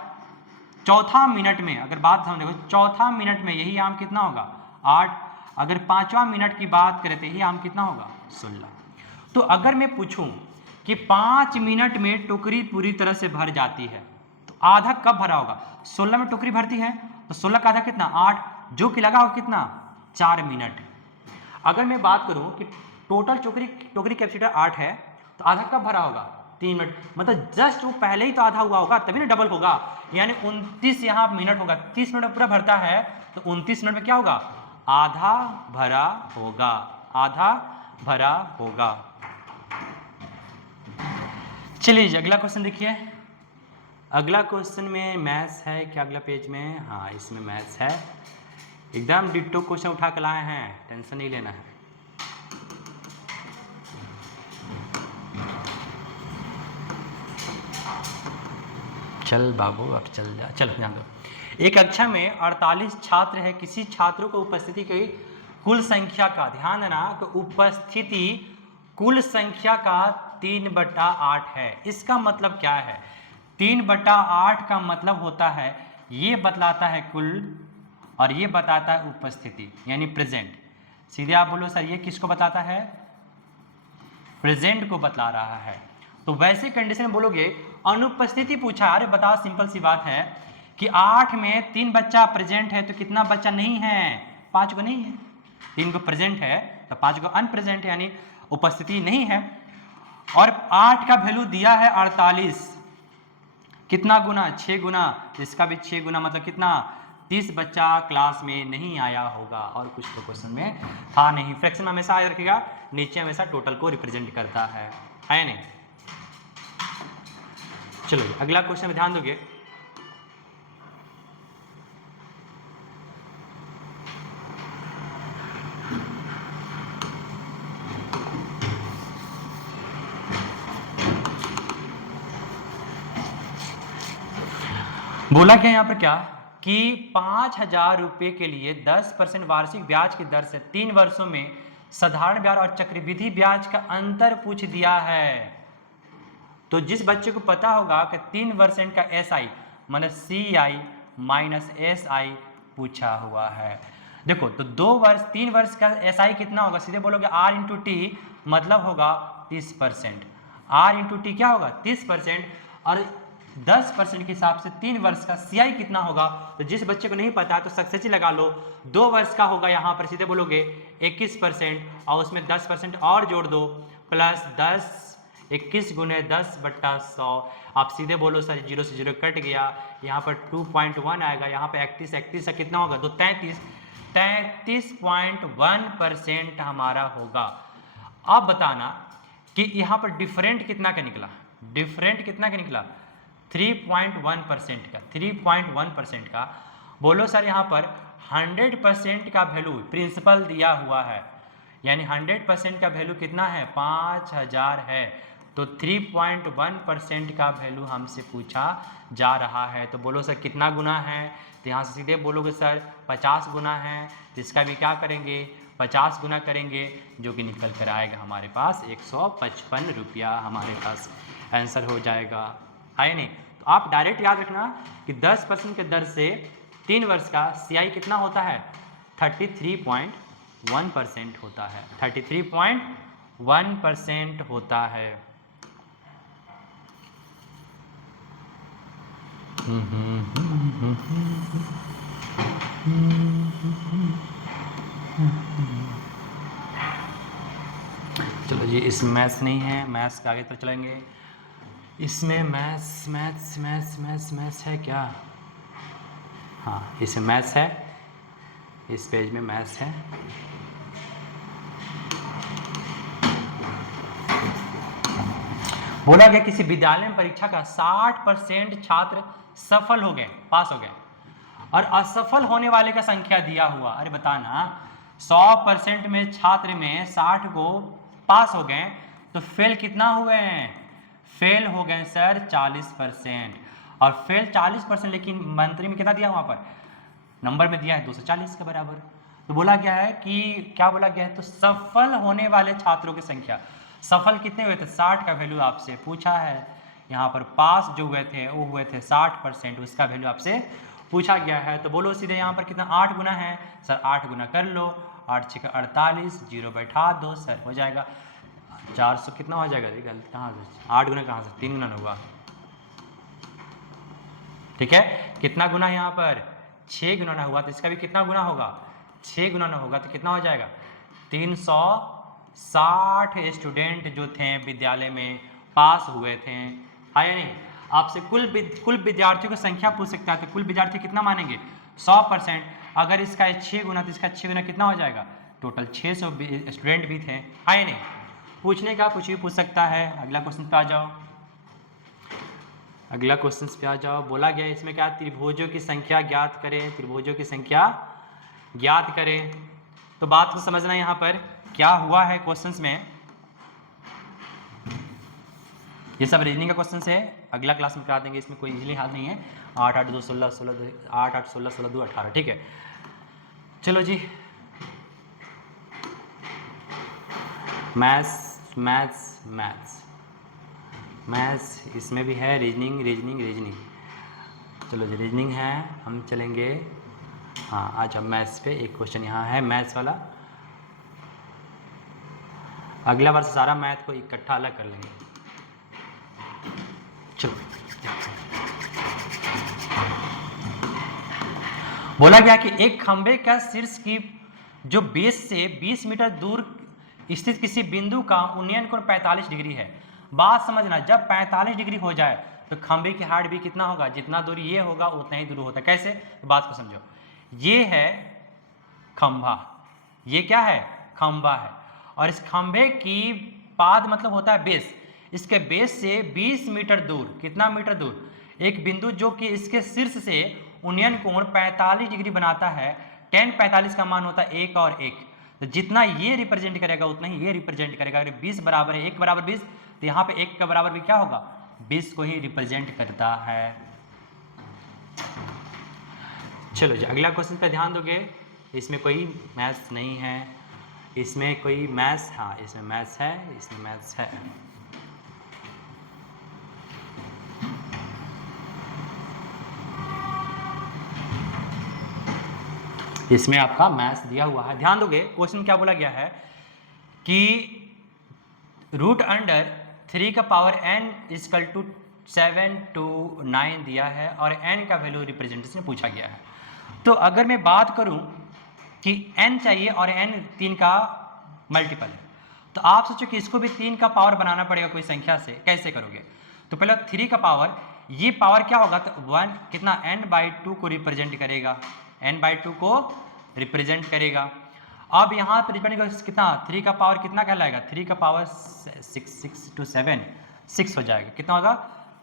चौथा मिनट में अगर बात समझ देखो, चौथा मिनट में यही आम कितना होगा 8। अगर 5वां मिनट की बात करें तो यही आम कितना होगा 16। तो अगर मैं पूछूं कि 5 मिनट में टोकरी पूरी तरह से भर जाती है तो आधा कब भरा होगा, 16 में टोकरी भरती है तो 16 का आधा कितना 8, जो कि लगा होगा कितना 4 मिनट। अगर मैं बात करूं कि टोटल टोकरी कैपेसिटर 8 है तो आधा कब भरा होगा 3 मिनट, मतलब जस्ट वो पहले ही तो आधा हुआ होगा तभी ना डबल होगा, यानी 29 यहाँ मिनट होगा। 30 मिनट में पूरा भरता है तो 29 मिनट में क्या होगा आधा भरा होगा, आधा भरा होगा। चलिए अगला क्वेश्चन देखिए। अगला क्वेश्चन में मैथ्स है क्या, अगला पेज में, हाँ इसमें मैथ्स है। एकदम डिट्टो क्वेश्चन उठा कर लाए हैं, टेंशन नहीं लेना है। चल बाबू अब चल जा, चल ध्यान दो। एक कक्षा में 48 छात्र है, किसी छात्रों को उपस्थिति की कुल संख्या का, ध्यान देना कि उपस्थिति कुल संख्या का 3/8 है। इसका मतलब क्या है, 3/8 का मतलब होता है ये बतलाता है कुल और ये बताता है उपस्थिति यानी प्रेजेंट। सीधे आप बोलो सर ये किसको बताता है, प्रेजेंट को बतला रहा है। तो वैसे कंडीशन में बोलोगे अनुपस्थिति पूछा, अरे बताओ सिंपल सी बात है कि 8 में 3 बच्चा प्रेजेंट है तो कितना बच्चा नहीं है, 5 को नहीं है। 3 को प्रेजेंट है तो 5 को अनप्रेजेंट है यानी उपस्थिति नहीं है। और 8 का वैल्यू दिया है 48, कितना गुना 6 गुना, इसका भी 6 गुना, मतलब कितना 30 बच्चा क्लास में नहीं आया होगा। और कुछ तो क्वेश्चन में था नहीं। फ्रैक्शन में हमेशा याद रखिएगा नीचे हमेशा टोटल को रिप्रेजेंट करता है नहीं। चलो अगला क्वेश्चन में ध्यान दोगे। बोला क्या यहाँ पर क्या कि 5,000 रुपये के लिए 10% वार्षिक ब्याज की दर से 3 वर्षों में साधारण ब्याज और चक्रवृद्धि ब्याज का अंतर पूछ दिया है। तो जिस बच्चे को पता होगा कि 3% का SI मतलब CI माइनस SI पूछा हुआ है। देखो तो 3 वर्ष का SI कितना होगा, सीधे बोलोगे R इंटू टी मतलब होगा 30%। R इंटू टी क्या होगा 30%, और 10% के हिसाब से 3 वर्ष का CI कितना होगा। तो जिस बच्चे को नहीं पता है तो सक्सेस ही लगा लो, 2 वर्ष का होगा यहाँ पर सीधे बोलोगे 21% और उसमें 10% और जोड़ दो प्लस 10, 21 गुने 10/100। आप सीधे बोलो सर 0 से 0 कट गया, यहाँ पर 2.1 आएगा, यहाँ पे 31 का कितना होगा तो 33.1% हमारा होगा। अब बताना कि यहाँ पर डिफरेंट कितना का निकला, डिफरेंट कितना का निकला 3.1% का, 3.1% का। बोलो सर यहाँ पर 100% का वैल्यू प्रिंसिपल दिया हुआ है, यानी 100% का वैल्यू कितना है 5,000 है, तो 3.1% का वैल्यू हमसे पूछा जा रहा है। तो बोलो सर कितना गुना है, तो यहाँ से सीधे बोलोगे सर 50 गुना है, तो इसका भी क्या करेंगे 50 गुना करेंगे, जो कि निकल कर आएगा हमारे पास 155 रुपया हमारे पास आंसर हो जाएगा, है नहीं। तो आप डायरेक्ट याद रखना कि 10% के दर से 3 वर्ष का CI कितना होता है 33.1% होता है, 33.1% होता है। चलो जी इस मैथ्स नहीं है, मैथ्स के आगे तो चलेंगे। इसमें मैथ्स है क्या, हाँ इसमें मैथ्स है, इस पेज में मैथ्स है। बोला गया किसी विद्यालय में परीक्षा का 60% छात्र सफल हो गए, पास हो गए, और असफल होने वाले का संख्या दिया हुआ। अरे बताना 100% में छात्र में 60 को पास हो गए तो फेल कितना हुए हैं? फेल हो गए सर 40%, और फेल 40%, लेकिन मंत्री में कितना दिया वहां पर नंबर में दिया है 240 के बराबर। तो बोला गया है कि क्या बोला गया है, तो सफल होने वाले छात्रों की संख्या, सफल कितने हुए थे 60 का वैल्यू आपसे पूछा है। यहाँ पर पास जो हुए थे वो हुए थे 60%, उसका वैल्यू आपसे पूछा गया है। तो बोलो सीधे यहाँ पर कितना 8 गुना है सर, 8 गुना कर लो, 8 6 48, 0 बैठा दो सर, हो जाएगा 400 कितना हो जाएगा, गलत कहाँ से 8 गुना कहाँ से 3 गुना होगा, ठीक है। कितना गुना यहाँ पर 6 गुना ना हुआ, तो इसका भी कितना गुना होगा 6 गुना ना होगा, तो कितना हो जाएगा 360 स्टूडेंट जो थे विद्यालय में पास हुए थे, हाँ या नहीं। आपसे कुल विद्यार्थियों की संख्या पूछ सकता है, तो कुल विद्यार्थी कितना मानेंगे 100%, अगर इसका है 6 गुना तो इसका 6 गुना कितना हो जाएगा, टोटल 600 स्टूडेंट भी थे, हाँ या नहीं। पूछने का कुछ भी पूछ सकता है। अगला क्वेश्चन पे आ जाओ, अगला क्वेश्चन पे आ जाओ। बोला गया इसमें क्या, त्रिभुजों की संख्या ज्ञात करें, त्रिभुजों की संख्या ज्ञात करें। तो बात को समझना यहाँ पर क्या हुआ है क्वेश्चंस में, ये सब रीजनिंग का क्वेश्चन है, अगला क्लास में करा देंगे, इसमें कोई इजीली हाथ नहीं है। 8 8 2 16 16 8 8 16 16 2 18, ठीक है। चलो जी, मैथ्स मैथ्स मैथ्स मैथ्स इसमें भी है रीजनिंग रीजनिंग रीजनिंग। चलो जी रीजनिंग है, हम चलेंगे, हाँ आज हम मैथ्स पे एक क्वेश्चन यहाँ है मैथ्स वाला। अगला बार सारा मैथ को इकट्ठा अलग कर लेंगे। चलो, बोला गया कि एक खंबे का शीर्ष की जो बेस से 20 मीटर दूर स्थित किसी बिंदु का उन्नयन कोण 45 डिग्री है। बात समझना, जब 45 डिग्री हो जाए तो खंबे की हाइट भी कितना होगा, जितना दूर ये होगा उतना ही दूर होता है। कैसे, तो बात को समझो, ये है खंभा, ये क्या है खंभा है, और इस खंभे की पाद मतलब होता है बेस, इसके बेस से 20 मीटर दूर, कितना मीटर दूर एक बिंदु जो कि इसके शीर्ष से उन्नयन कोण 45 डिग्री बनाता है। tan 45 का मान होता है 1 और 1, तो जितना ये रिप्रेजेंट करेगा उतना ही ये रिप्रेजेंट करेगा। अगर 20 बराबर है 1 बराबर 20, तो यहाँ पे 1 का बराबर भी क्या होगा 20 को ही रिप्रेजेंट करता है। चलो जी अगला क्वेश्चन पे ध्यान दोगे, इसमें कोई मैथ्स नहीं है, इसमें कोई मैथ्स, हाँ इसमें मैथ्स है, इसमें मैथ्स है। इसमें आपका मैथ्स दिया हुआ है, ध्यान दोगे। क्वेश्चन क्या बोला गया है कि रूट अंडर 3 का power n equal to 7 to 9 दिया है और n का वैल्यू रिप्रेजेंटेशन पूछा गया है। तो अगर मैं बात करूं कि n चाहिए और n 3 का मल्टीपल है, तो आप सोचो कि इसको भी 3 का पावर बनाना पड़ेगा कोई संख्या से, कैसे करोगे। तो पहले 3 का पावर, ये पावर क्या होगा, तो 1 कितना n/2 को रिप्रेजेंट करेगा, n/2 को रिप्रेजेंट करेगा। अब यहाँ पर रिप्रेजेंट कितना 3 का पावर कितना कहलाएगा, 3 का पावर 6 to 7 6 हो जाएगा, कितना होगा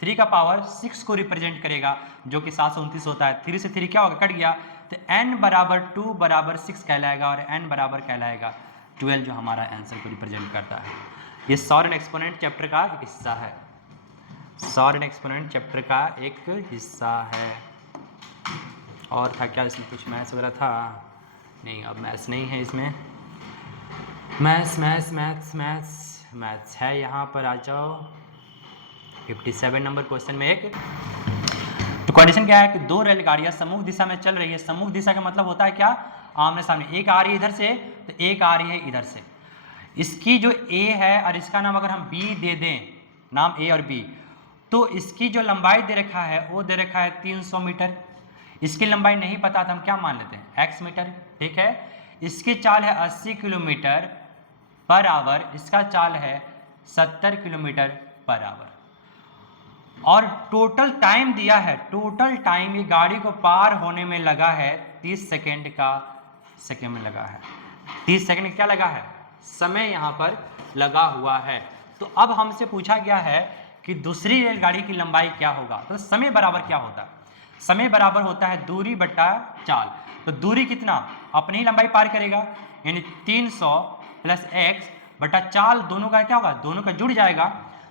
3 का पावर 6 को रिप्रेजेंट करेगा, जो कि 729 होता है। 3 से 3 क्या होगा, कट गया, तो n बराबर 2 बराबर 6 कहलाएगा और n बराबर कहलाएगा 12, जो हमारा आंसर को रिप्रेजेंट करता है। ये सॉर्ट एंड एक्सपोनेंट चैप्टर का एक हिस्सा है, सॉर्ट एंड एक्सपोनेंट चैप्टर का एक हिस्सा है। और था क्या इसमें, कुछ मैथ्स वगैरह था नहीं, अब मैथ्स नहीं है इसमें, maths maths maths maths maths है। यहाँ पर आ जाओ 57 नंबर क्वेश्चन में एक, तो कंडीशन क्या है कि 2 रेलगाड़ियाँ सम्मुख दिशा में चल रही है। सम्मुख दिशा का मतलब होता है क्या, आमने सामने, एक आ रही है इधर से तो एक आ रही है इधर से। इसकी जो A है और इसका नाम अगर हम B दे दें, नाम A और B, तो इसकी जो लंबाई दे रखा है वो दे रखा है 300 मीटर। इसकी लंबाई नहीं पता तो हम क्या मान लेते हैं x मीटर, ठीक है। इसकी चाल है 80 किलोमीटर पर आवर, इसका चाल है 70 किलोमीटर पर आवर, और टोटल टाइम दिया है, टोटल टाइम ये गाड़ी को पार होने में लगा है 30 सेकेंड का, सेकेंड में लगा है 30 सेकेंड क्या लगा है, समय यहाँ पर लगा हुआ है। तो अब हमसे पूछा गया है कि दूसरी रेलगाड़ी की लंबाई क्या होगा, तो समय बराबर क्या होता है, समय बराबर होता है दूरी बटा चाल। तो दूरी कितना, अपनी ही लंबाई पार करेगा, यानी 300 प्लस x बटा चाल, दोनों का क्या होगा, दोनों का जुड़ जाएगा।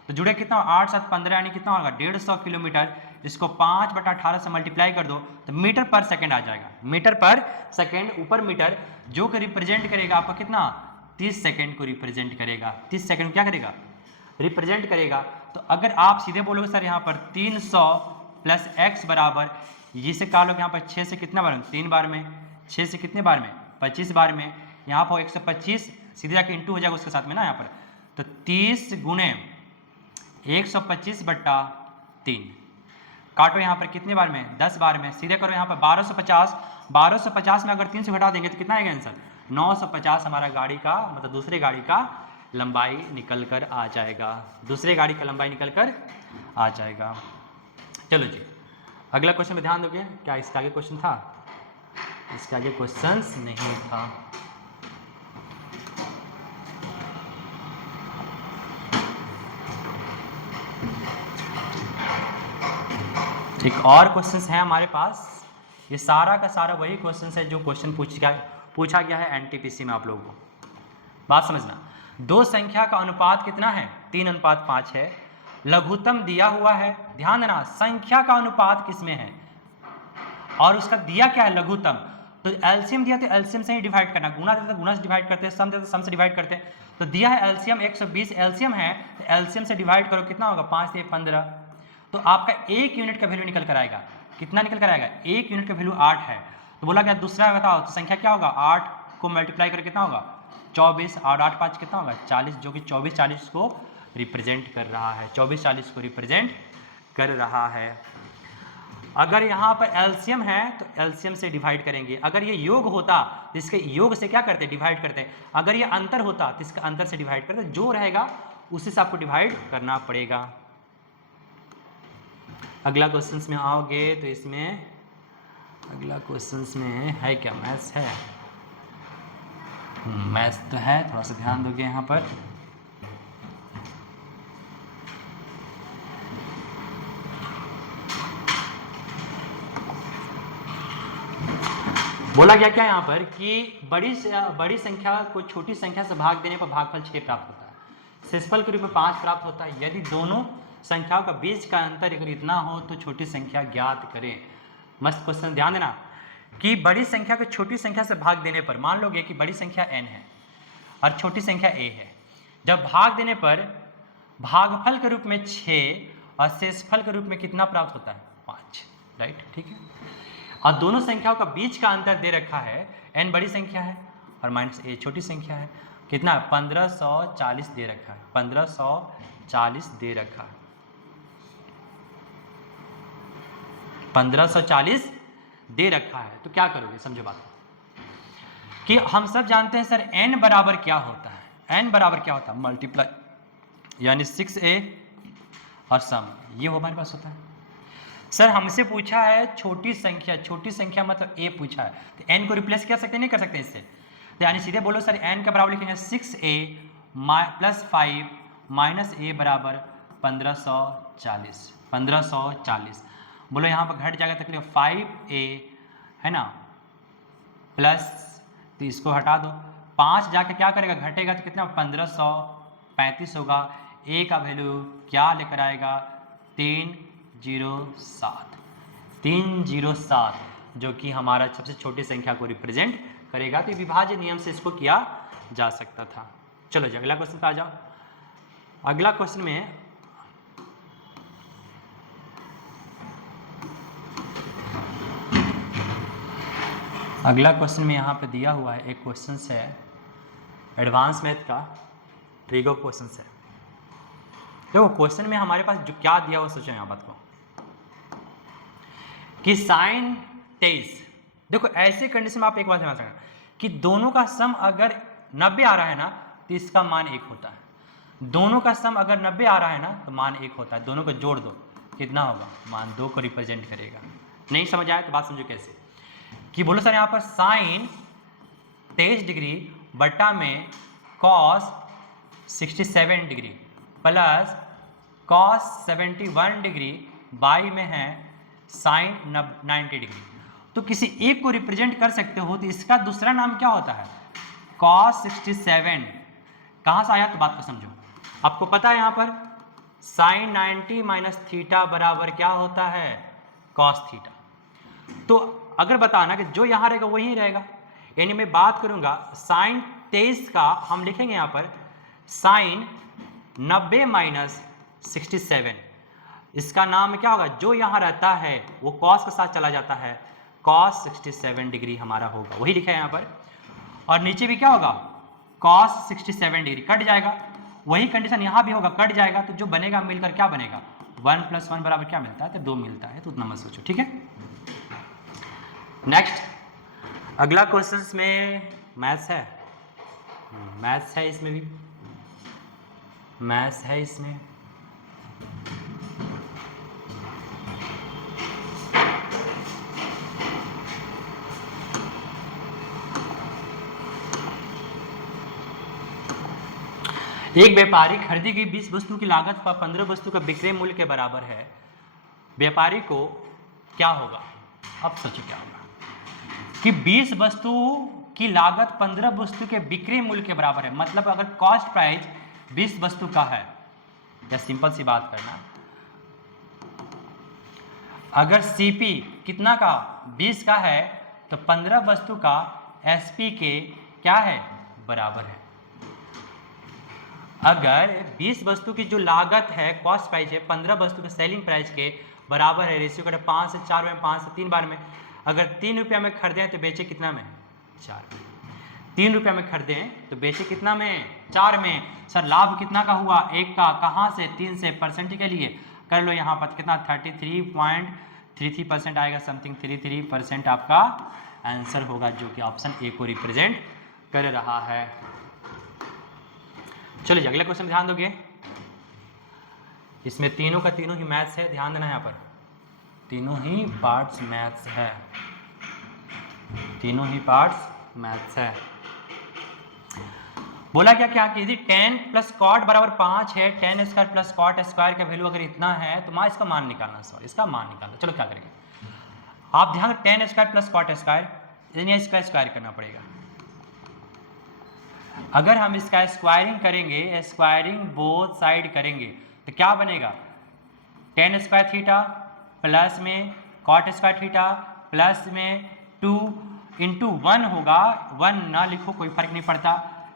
तो जुड़े कितना, 8 7 15 यानी कितना होगा 150 किलोमीटर। इसको 5 बटा 18 से मल्टीप्लाई कर दो तो मीटर पर सेकंड आ जाएगा, मीटर पर सेकंड, ऊपर मीटर, जो कि रिप्रेजेंट करेगा आपका कितना, 30 सेकंड को रिप्रेजेंट करेगा। 30 सेकंड क्या करेगा, रिप्रेजेंट करेगा। तो अगर आप सीधे बोलोगे सर यहाँ पर 300 प्लस x बराबर, जिसे कहा लोग यहाँ पर 6 से कितना बार में, 3 बार में, 6 से कितने बार में, 25 बार में, यहाँ पर 125 सीधे जाके इंटू हो जाएगा उसके साथ में ना यहाँ पर। तो 30 गुणे 125 बट्टा 3, काटो यहाँ पर कितने बार में, 10 बार में, सीधे करो यहाँ पर 1250, 1250 में अगर 3 से घटा देंगे तो कितना आएगा आंसर, 950 हमारा गाड़ी का, मतलब दूसरी गाड़ी का लंबाई निकल कर आ जाएगा, दूसरी गाड़ी का लंबाई निकल कर आ जाएगा। चलो जी, अगला क्वेश्चन में ध्यान दोगे, क्या इसका आगे क्वेश्चन था, इसके आगे क्वेश्चंस नहीं था। एक और क्वेश्चन है हमारे पास, ये सारा का सारा वही क्वेश्चन है जो क्वेश्चन पूछा गया है एनटीपीसी में। आप लोगों को बात समझना, दो संख्या का अनुपात कितना है, 3:5 है, लघुत्तम दिया हुआ है, ध्यान देना संख्या का अनुपात किसमें है और उसका दिया क्या है, लघुत्तम। तो एलसीएम दिया तो एलसीएम से ही डिवाइड करना, गुणा देते तो गुणा से डिवाइड करते हैं, सम देते तो सम से डिवाइड करते हैं। तो दिया है एलसीएम 120 एलसीएम है, तो एलसीएम से डिवाइड करो, कितना होगा, 5 से 15, तो आपका 1 यूनिट का वैल्यू निकल कर आएगा, कितना निकल कर आएगा, 1 यूनिट का वैल्यू 8 है। तो बोला क्या दूसरा बताओ, तो संख्या क्या होगा, 8 को मल्टीप्लाई करके कितना होगा 24, और 8 5 कितना होगा 40, जो कि 24-40 को रिप्रेजेंट कर रहा है, 24-40 को रिप्रेजेंट कर रहा है। अगर यहाँ पर एलसीएम है तो एलसीएम से डिवाइड करेंगे, अगर ये योग होता तो इसके योग से क्या करते, डिवाइड करते हैं, अगर ये अंतर होता तो इसका अंतर से डिवाइड करते, जो रहेगा उसी से आपको डिवाइड करना पड़ेगा। अगला क्वेश्चन में आओगे तो इसमें अगला क्वेश्चन में है क्या, मैथ्स है, मैथ्स तो है, थोड़ा सा ध्यान दोगे यहाँ पर। बोला गया क्या यहाँ पर कि बड़ी संख्या को छोटी संख्या से भाग देने पर भागफल 6 प्राप्त होता है, शेषफल के रूप में 5 प्राप्त होता है। यदि दोनों संख्याओं का बीच का अंतर अगर इतना हो तो छोटी संख्या ज्ञात करें। मस्त क्वेश्चन, ध्यान देना कि बड़ी संख्या को छोटी संख्या से भाग देने पर, मान लोगे कि बड़ी संख्या n है और छोटी संख्या a है, जब भाग देने पर भागफल के रूप में 6 और शेषफल के रूप में कितना प्राप्त होता है, 5, राइट, ठीक है। और दोनों संख्याओं का बीच का अंतर दे रखा है, n बड़ी संख्या है और माइनस a छोटी संख्या है, कितना 1540 दे रखा है, 1540 दे रखा है, 1540 दे रखा है। तो क्या करोगे, समझो बात कि हम सब जानते हैं सर n बराबर क्या होता है, n बराबर क्या होता है, मल्टीप्लाई यानी 6a और सम, ये वो हमारे पास होता है। सर हमसे पूछा है छोटी संख्या मतलब a पूछा है, तो n को रिप्लेस कर सकते नहीं कर सकते इससे, तो यानी सीधे बोलो सर n का बराबर लिखेंगे 6a प्लस 5 माइनस a बराबर 1540। बोलो यहाँ पर घट जाएगा तकलीफ 5a है ना, प्लस, तो इसको हटा दो, 5 जाके क्या करेगा, घटेगा तो कितना 1535 होगा, a का वैल्यू क्या लेकर आएगा 307, जो कि हमारा सबसे छोटी संख्या को रिप्रेजेंट करेगा। तो विभाज्य नियम से इसको किया जा सकता था। चलो जी अगला क्वेश्चन पे आ जाओ। अगला क्वेश्चन में यहाँ पे दिया हुआ है एक क्वेश्चन है एडवांस मैथ का, ट्रिगो क्वेश्चन है। देखो क्वेश्चन में हमारे पास जो क्या दिया हुआ, सोचो यहाँ बात को कि साइन 23, देखो ऐसे कंडीशन में आप एक बात समझ सकते कि दोनों का सम अगर 90 आ रहा है ना तो इसका मान 1 होता है, दोनों का सम अगर 90 आ रहा है ना तो मान 1 होता है, दोनों को जोड़ दो कितना होगा, मान 2 को रिप्रेजेंट करेगा। नहीं समझ आया तो बात समझो कैसे, कि बोलो सर यहाँ पर साइन 23 डिग्री बटा में cos 67 degree plus cos 71 degree, by में है sin 90 डिग्री। तो किसी एक को रिप्रेजेंट कर सकते हो तो इसका दूसरा नाम क्या होता है? cos 67। कहाँ से आया तो बात को समझो। आपको पता है यहाँ पर sin 90 माइनस थीटा बराबर क्या होता है? cos theta. तो अगर बताना कि जो यहाँ रहेगा वही रहेगा, यानी मैं बात करूंगा sin 23 का, हम लिखेंगे यहाँ पर sin 90 माइनस 67। इसका नाम क्या होगा? जो यहाँ रहता है वो cos के साथ चला जाता है, cos 67 डिग्री हमारा होगा, वही लिखा है यहाँ पर। और नीचे भी क्या होगा? cos 67 डिग्री कट जाएगा, वही कंडीशन यहाँ भी होगा, कट जाएगा। तो जो बनेगा मिलकर क्या बनेगा? 1 + 1 बराबर क्या मिलता है? तो 2 मिलता है। तो उतना मत सोचो, ठीक है। नेक्स्ट अगला क्वेश्चन में मैथ्स है, मैथ्स है, इसमें भी मैथ्स है इसमें। एक व्यापारी खरीदी गई 20 वस्तु की लागत पर 15 वस्तु का विक्रय मूल्य के बराबर है। व्यापारी को क्या होगा? अब सोचो क्या होगा कि 20 वस्तु की लागत 15 वस्तु के विक्रय मूल्य के बराबर है। मतलब अगर कॉस्ट प्राइस 20 वस्तु का है, या सिंपल सी बात करना, अगर सीपी कितना का? 20 का है, तो 15 वस्तु का एसपी के क्या है? बराबर है। अगर 20 वस्तु की जो लागत है कॉस्ट प्राइस है 15 वस्तु के सेलिंग प्राइस के बराबर है, रेशियो करें 5 से 4 में, 5 से 3 बार में। अगर 3 रुपया में खरीदें तो बेचे कितना में? 4 में। 3 रुपया में खरीदें तो बेचे कितना में? 4 में। सर लाभ कितना का हुआ? 1 का। कहाँ से? 3 से। परसेंट के लिए कर लो यहाँ पर कितना? 33.33% आएगा, समथिंग 33% आपका आंसर होगा, जो कि ऑप्शन ए को रिप्रेजेंट कर रहा है। चलो जी अगला क्वेश्चन ध्यान दोगे, इसमें तीनों का तीनों ही मैथ्स है, ध्यान देना यहाँ पर तीनों ही पार्ट्स मैथ्स है, तीनों ही पार्ट्स मैथ्स है। बोला क्या क्या कि यदि 10 + cot बराबर 5 है, 10 स्क्वायर प्लस cot स्क्वायर का वैल्यू अगर इतना है तो इसका मान निकालना, सॉरी इसका मान निकालना। चलो क्या करेंगे आप ध्यान, 10 स्क्वायर प्लस cot स्क्वायर, यानी इसका स्क्वायर करना पड़ेगा। अगर हम इसका स्क्वायरिंग करेंगे, स्क्वायरिंग बोथ साइड करेंगे तो क्या बनेगा? 10 स्क्वायर थीटा प्लस में cot स्क्वायर थीटा प्लस में 2 × 1 होगा। 1 ना लिखो कोई फर्क नहीं पड़ता,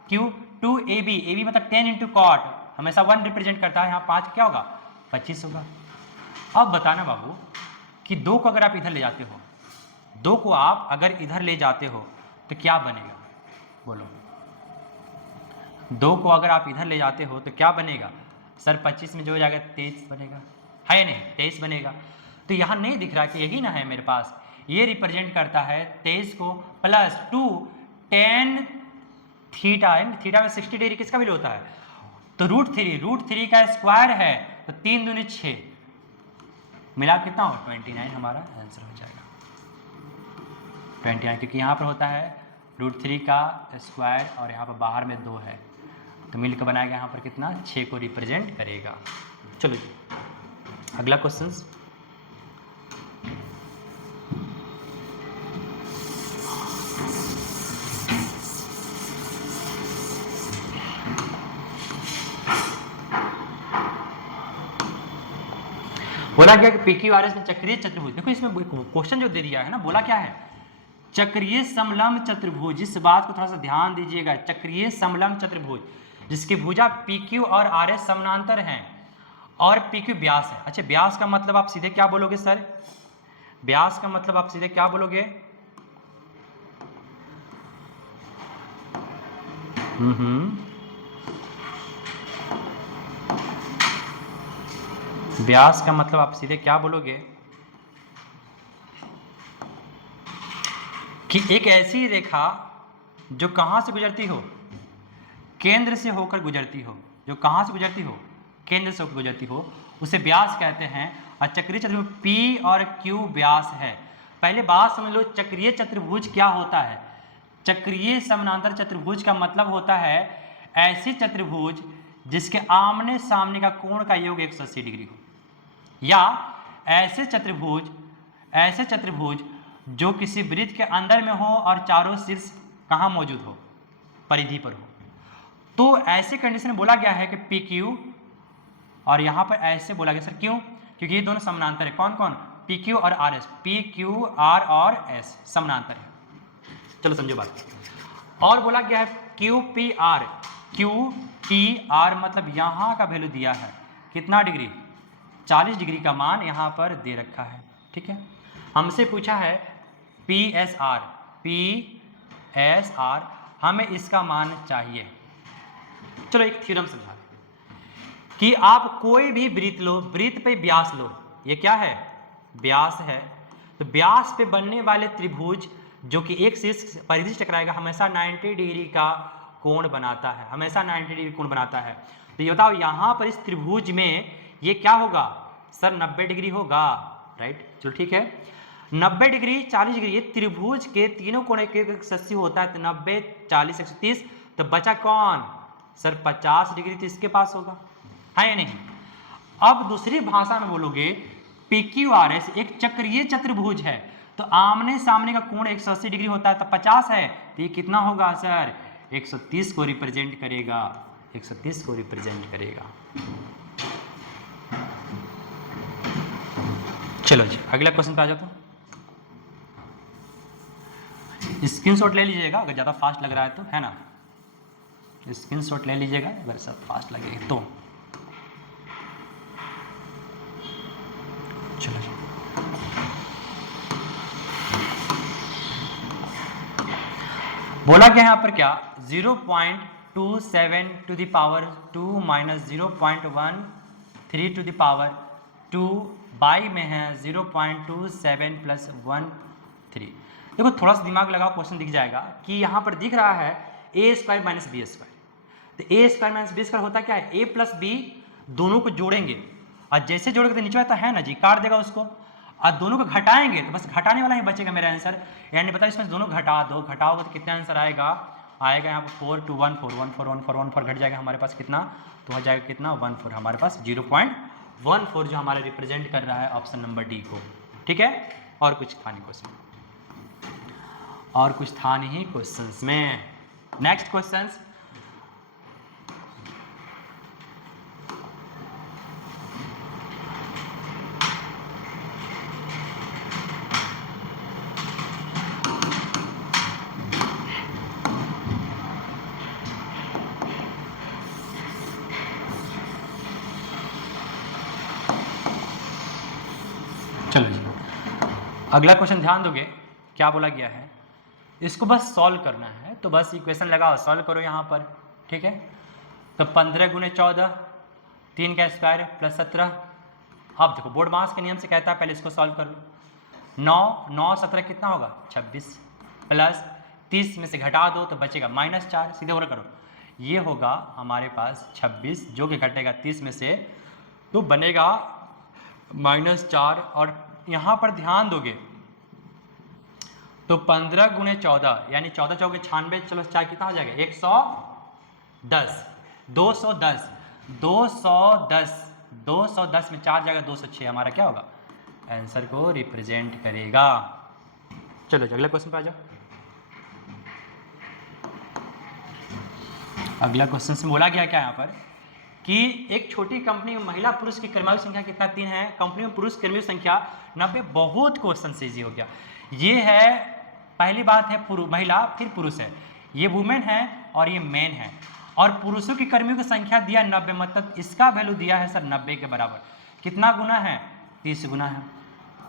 क्यों? 2ab, ab मतलब 10 × cot, हमेशा 1 रिप्रेजेंट करता है, यहाँ 5 क्या होगा? 25 होगा। अब बताना बाबू कि 2 को अगर आप इधर ले जाते हो, 2 को आप अगर इधर ले जाते हो तो क्या बनेगा? बोलो 2 को अगर आप इधर ले जाते हो तो क्या बनेगा? सर 25 में जो हो जाएगा 23 बनेगा, है या नहीं? 23 बनेगा। तो यहाँ नहीं दिख रहा कि यही ना है मेरे पास, ये रिप्रेजेंट करता है 23 को, प्लस 2 10 थीटा है, थीटा में 60 डिग्री किसका वैल्यू होता है? तो √3 का स्क्वायर है, तो 3 दूनी 6 मिला कितना हो? 29 हमारा आंसर हो जाएगा 29, क्योंकि यहाँ पर होता है √3 का स्क्वायर और यहाँ पर बाहर में 2 है, तो मिलकर बनाएगा यहाँ पर कितना? 6 को रिप्रेजेंट करेगा। चलो अगला क्वेश्चन, बोला क्या कि PQRS में चक्रीय चतुर्भुज, देखो इसमें क्वेश्चन जो दे दिया है ना, बोला क्या है? चक्रीय समलंब चतुर्भुज। इस बात को थोड़ा सा ध्यान दीजिएगा, चक्रीय समलंब चतुर्भुज जिसकी भुजा PQ और RS समानांतर हैं और PQ व्यास है। अच्छा व्यास का मतलब आप सीधे क्या बोलोगे सर? व्यास का मतलब आप सीधे क्या बोलोगे? व्यास का मतलब आप सीधे क्या बोलोगे कि एक ऐसी रेखा जो कहां से गुजरती हो? केंद्र से होकर गुजरती हो। जो कहां से गुजरती हो? केंद्र से होकर गुजरती हो, उसे व्यास कहते हैं। और चक्रीय चतुर्भुज P और Q व्यास है। पहले बात समझ लो, चक्रीय चतुर्भुज क्या होता है? चक्रीय समानांतर चतुर्भुज का मतलब होता है ऐसी चतुर्भुज जिसके आमने सामने का कोण का योग 180 डिग्री हो, या ऐसे चतुर्भुज जो किसी वृत्त के अंदर में हो और चारों शीर्ष कहाँ मौजूद हो, परिधि पर हो। तो ऐसे कंडीशन में बोला गया है कि पी क्यू, और यहाँ पर ऐसे बोला गया सर क्यों, क्योंकि ये दोनों समानांतर है। कौन कौन, पी क्यू और R S, P Q R और एस समानांतर है। चलो समझो बात। और बोला गया है Q P R, Q P R मतलब यहाँ का वैल्यू दिया है कितना डिग्री, 40 डिग्री का मान यहाँ पर दे रखा है। ठीक है, हमसे पूछा है पी एस आर, हमें इसका मान चाहिए। चलो एक थ्योरम समझा कि आप कोई भी वृत्त लो, वृत्त पे व्यास लो, ये क्या है, व्यास है। तो व्यास पे बनने वाले त्रिभुज जो कि एक शीर्ष परिधि से टकराएगा हमेशा 90 डिग्री का कोण बनाता है, हमेशा 90 डिग्री कोण बनाता है। तो ये बताओ यहाँ पर इस त्रिभुज में ये क्या होगा सर, 90 डिग्री होगा, राइट। चलो ठीक है, 90 डिग्री 40 डिग्री, ये त्रिभुज के तीनों कोण एक 180 होता है, तो 90 40 130, तो बचा कौन सर, 50 डिग्री तो इसके पास होगा, है या नहीं। अब दूसरी भाषा में बोलोगे PQRS एक चक्रीय चतुर्भुज है, तो आमने सामने का कोण 180 डिग्री होता है, तो 50 है, तो ये कितना होगा सर, 130 को रिप्रेजेंट करेगा, 130 को रिप्रेजेंट करेगा। चलो जी अगला क्वेश्चन पे आ जाता हूँ। स्क्रीनशॉट ले लीजिएगा अगर ज़्यादा फास्ट लग रहा है तो, है ना, स्क्रीनशॉट ले लीजिएगा अगर सब फास्ट लगेगा तो। चलो जी, बोला गया यहाँ पर क्या, 0.27 to the power 2 minus 0.13 to the power 2 by में है 0.27 प्लस 13। देखो थोड़ा सा दिमाग लगाओ, क्वेश्चन दिख जाएगा कि यहाँ पर दिख रहा है A square minus B square, तो ए स्क्वायर माइनस बी स्क्वायर होता क्या है, ए प्लस बी दोनों को जोड़ेंगे, और जैसे जोड़ेंगे तो नीचे आता है ना जी, काट देगा उसको, और दोनों को घटाएंगे तो बस घटाने वाला ही बचेगा मेरा आंसर। यानी बताओ इसमें दोनों घटा दो, घटाओगे तो कितना आंसर आएगा, आएगा यहाँ पर 4 2 1 4 1 4 1 4 1 4 घट जाएगा हमारे पास कितना, तो हो जाएगा कितना 1 4, हमारे पास 0.14 जो हमारा रिप्रेजेंट कर रहा है ऑप्शन नंबर डी को। ठीक है, और कुछ था नहीं क्वेश्चन, और कुछ था नहीं क्वेश्चंस में। नेक्स्ट क्वेश्चंस, चलो जी अगला क्वेश्चन ध्यान दोगे, क्या बोला गया है, इसको बस सॉल्व करना है, तो बस इक्वेशन लगाओ, सॉल्व करो यहाँ पर। ठीक है, तो 15 गुणे 14, 3 का स्क्वायर प्लस 17। अब देखो बोर्ड मास के नियम से कहता है पहले इसको सॉल्व कर लो, 9 9 17 कितना होगा 26, प्लस 30 में से घटा दो तो बचेगा -4, सीधे और करो, ये होगा हमारे पास 26 जो कि घटेगा 30 में से, तो बनेगा -4। और यहाँ पर ध्यान दोगे तो 15 गुणे 14 यानी 14 चौके 96, चलो 4 कितना हो जाएगा 110, 210 210 210 में 4 जाएगा 206, हमारा क्या होगा आंसर को रिप्रेजेंट करेगा। चलो अगला क्वेश्चन पे आ जाओ। अगला क्वेश्चन से बोला गया क्या यहाँ पर कि एक छोटी कंपनी में महिला पुरुष की कर्मचारी संख्या कितना 3 है, कंपनी में पुरुष कर्मियों संख्या 90। बहुत क्वेश्चन से इजी हो गया, ये है पहली बात है महिला, फिर पुरुष है, ये वुमेन है और ये मैन है, और पुरुषों की कर्मियों की संख्या दिया 90, मतलब इसका वैल्यू दिया है सर 90 के बराबर, कितना गुना है 30 गुना है।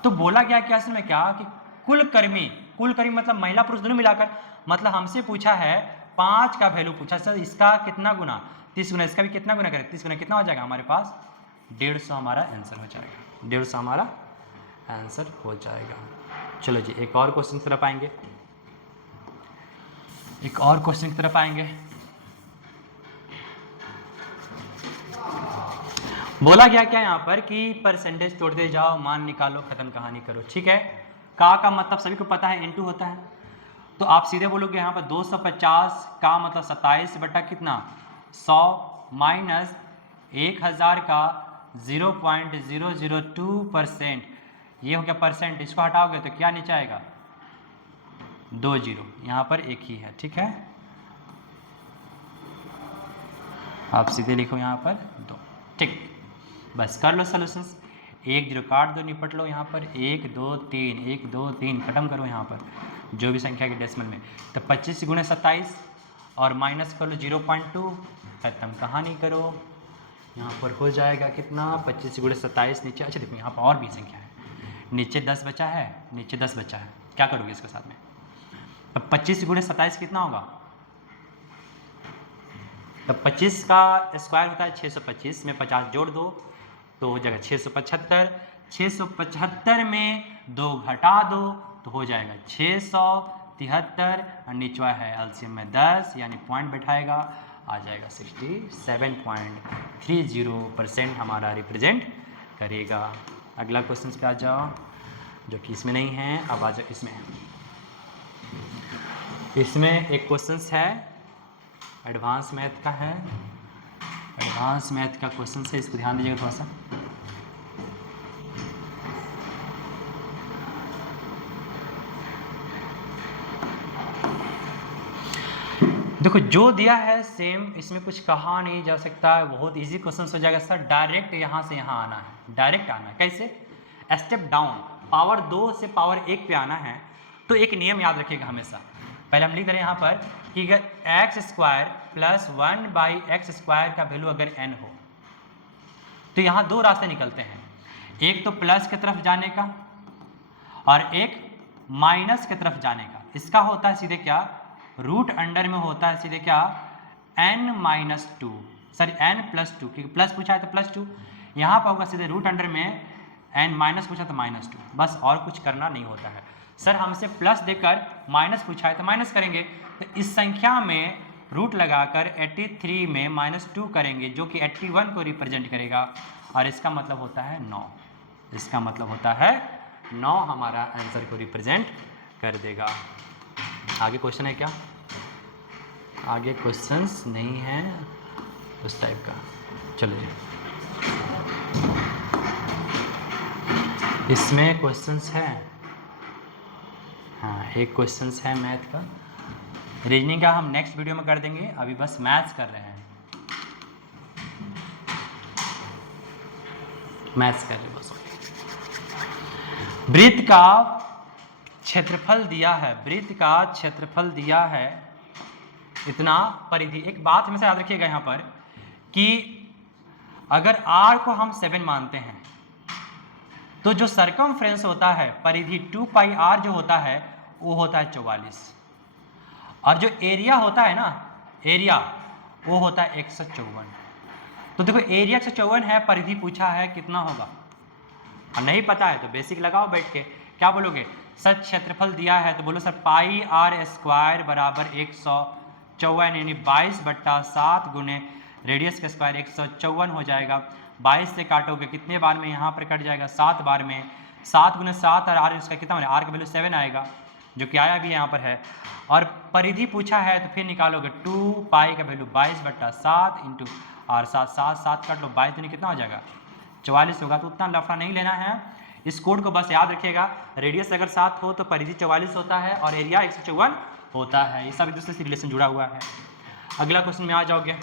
तो बोला गया क्या इसमें क्या कि कुल कर्मी मतलब महिला पुरुष दोनों मिलाकर, मतलब हमसे पूछा है 5 का वैल्यू पूछा सर, इसका कितना गुना 30 गुना, इसका भी कितना गुना करें 30 गुना, कितना हो जाएगा हमारे पास 150 हमारा आंसर हो जाएगा, 150 हमारा आंसर हो जाएगा। चलो जी एक और क्वेश्चन की तरफ आएंगे, एक और क्वेश्चन की तरफ आएंगे। बोला गया क्या यहाँ पर कि परसेंटेज तोड़ते जाओ, मान निकालो, खत्म कहानी करो। ठीक है, का मतलब सभी को पता है इनटू होता है, तो आप सीधे बोलोगे यहाँ पर 250 का मतलब 27 बटा कितना 100, माइनस 1000 का 0.002%, ये हो गया परसेंट, इसको हटाओगे तो क्या नीचे आएगा 2 जीरो, यहाँ पर एक ही है, ठीक है। आप सीधे लिखो यहाँ पर 2, ठीक। बस कर लो सॉल्यूशंस, 1 जीरो काट दो, निपट लो यहाँ पर 1 2 3 1 2 3 खत्म करो यहाँ पर जो भी संख्या के डेसिमल में। तो 25 गुणे 27 और माइनस कर लो 0.2, खत्म, कहानी करो। यहाँ पर हो जाएगा कितना 25 गुणे 27 नीचे, अच्छा देखो यहाँ पर और भी संख्या है, नीचे 10 बचा है, नीचे 10 बचा है, क्या करोगे इसके साथ में। अब 25 गुणे 27 कितना होगा, तब 25 का स्क्वायर होता है 625 में 50 जोड़ दो तो हो जाएगा 675, 675 में 2 घटा दो तो हो जाएगा 673 और निचवा है एलसीएम में 10 यानी पॉइंट बैठाएगा, आ जाएगा 67.30% हमारा रिप्रेजेंट करेगा। अगला क्वेश्चन पे आ जाओ जो कि इसमें नहीं है, अब आ जाओ इसमें। इसमें एक क्वेश्चन है एडवांस मैथ का है, एडवांस मैथ का क्वेश्चन है, इसको ध्यान दीजिएगा थोड़ा सा। देखो जो दिया है सेम, इसमें कुछ कहा नहीं जा सकता है, बहुत इजी क्वेश्चन हो जाएगा सर। डायरेक्ट यहाँ से यहाँ आना है, डायरेक्ट आना है, कैसे, स्टेप डाउन, पावर 2 से पावर 1 पे आना है। तो एक नियम याद रखिएगा हमेशा, पहले हम लिख दे रहे हैं यहाँ पर कि अगर एक्स स्क्वायर प्लस 1/x² का वैल्यू अगर n हो तो यहाँ 2 रास्ते निकलते हैं, एक तो प्लस की तरफ जाने का और एक माइनस की तरफ जाने का। इसका होता है सीधे क्या, रूट अंडर में होता है सीधे क्या n-2, सॉरी n+2, क्योंकि प्लस पूछा है तो +2, यहाँ पर होगा सीधे रूट अंडर में n, माइनस पूछा तो -2, बस और कुछ करना नहीं होता है। सर हमसे प्लस देकर माइनस पूछा है तो माइनस करेंगे, तो इस संख्या में रूट लगाकर 83 में -2 करेंगे जो कि 81 को रिप्रेजेंट करेगा और इसका मतलब होता है 9, इसका मतलब होता है 9 हमारा आंसर को रिप्रेजेंट कर देगा। आगे क्वेश्चन है क्या, आगे क्वेश्चंस नहीं है उस टाइप का, चलिए इसमें क्वेश्चंस है, हाँ एक क्वेश्चंस है मैथ का, रीजनिंग का हम नेक्स्ट वीडियो में कर देंगे, अभी बस मैथ्स कर रहे हैं, मैथ्स कर रहे हैं बस। वृत्त का क्षेत्रफल दिया है, वृत्त का क्षेत्रफल दिया है इतना, परिधि, एक बात हमेशा याद रखिएगा यहाँ पर कि अगर r को हम 7 मानते हैं तो जो सरकमफ्रेंस होता है परिधि 2πr जो होता है वो होता है 44, और जो एरिया होता है ना, एरिया वो होता है 154। तो देखो एरिया 154 है, परिधि पूछा है कितना होगा, और नहीं पता है तो बेसिक लगाओ बैठ के, क्या बोलोगे सर क्षेत्रफल दिया है तो बोलो सर πr² बराबर 154 यानी 22/7 गुने रेडियस का स्क्वायर 154 हो जाएगा। 22 से काटोगे कितने बार में, यहाँ पर कट जाएगा 7 बार में, 7 गुने 7 और r इसका कितना, r का वैल्यू 7 आएगा जो कि आया भी यहाँ पर है, और परिधि पूछा है तो फिर निकालोगे 2π का वैल्यू 22/7 इंटू r 7 काट लो 22 दूनी कितना हो जाएगा 44 होगा। तो उतना लफड़ा नहीं लेना है, इस कोड को बस याद रखिएगा, रेडियस अगर 7 हो तो परिधि 44 होता है और एरिया 154 होता है, ये सब एक दूसरे से रिलेशन जुड़ा हुआ है। अगला क्वेश्चन में आ जाओगे,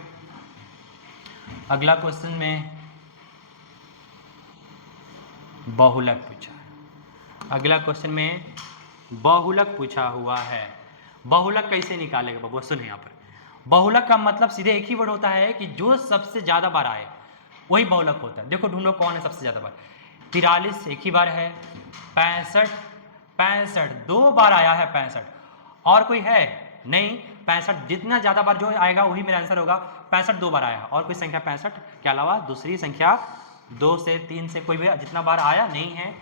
अगला क्वेश्चन में बहुलक पूछा है, अगला क्वेश्चन में बहुलक पूछा हुआ है। बहुलक कैसे निकालेगा बाबू, सुन यहाँ पर, बहुलक का मतलब सीधे एक ही वर्ड होता है कि जो सबसे ज्यादा बार आए वही बहुलक होता है। देखो ढूंढो कौन है सबसे ज्यादा बार, 43 एक ही बार है, 65 2 बार आया है, 65 और कोई है नहीं, 65 जितना ज्यादा बार जो आएगा वही मेरा आंसर होगा। 65 2 बार आया, और कोई संख्या 65 के अलावा दूसरी संख्या 2 से 3 से कोई भी जितना बार आया नहीं है।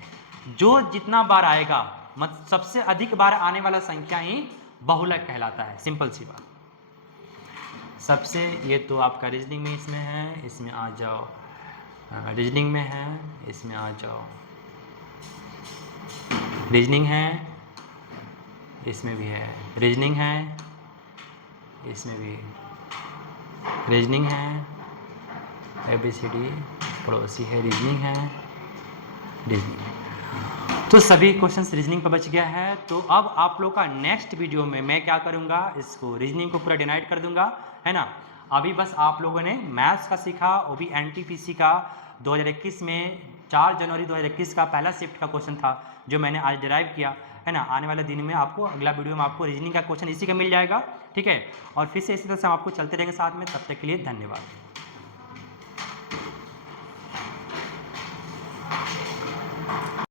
जो जितना बार आएगा मतलब सबसे अधिक बार आने वाला संख्या ही बहुलक कहलाता है, सिंपल सी बात। सबसे ये तो आपका रीजनिंग में इसमें है, इसमें आ जाओ, रीजनिंग में है, इसमें आ जाओ, रीजनिंग है, इसमें भी है, रीजनिंग है, इसमें भी रीजनिंग है, ABCD पड़ोसी है, रीजनिंग है, रीजनिंग। तो सभी क्वेश्चंस रीजनिंग पर बच गया है। तो अब आप लोग का नेक्स्ट वीडियो में मैं क्या करूंगा, इसको रीजनिंग को पूरा डिनाइट कर दूंगा, है ना। अभी बस आप लोगों ने मैथ्स का सीखा, वो भी NTPC का 2021 में 4 जनवरी 2021 का पहला शिफ्ट का क्वेश्चन था जो मैंने आज डिराइव किया, है ना। आने वाले दिन में आपको अगला वीडियो में आपको रीजनिंग का क्वेश्चन इसी का मिल जाएगा, ठीक है। और फिर से इसी तरह से हम आपको चलते रहेंगे साथ में। तब तक के लिए धन्यवाद।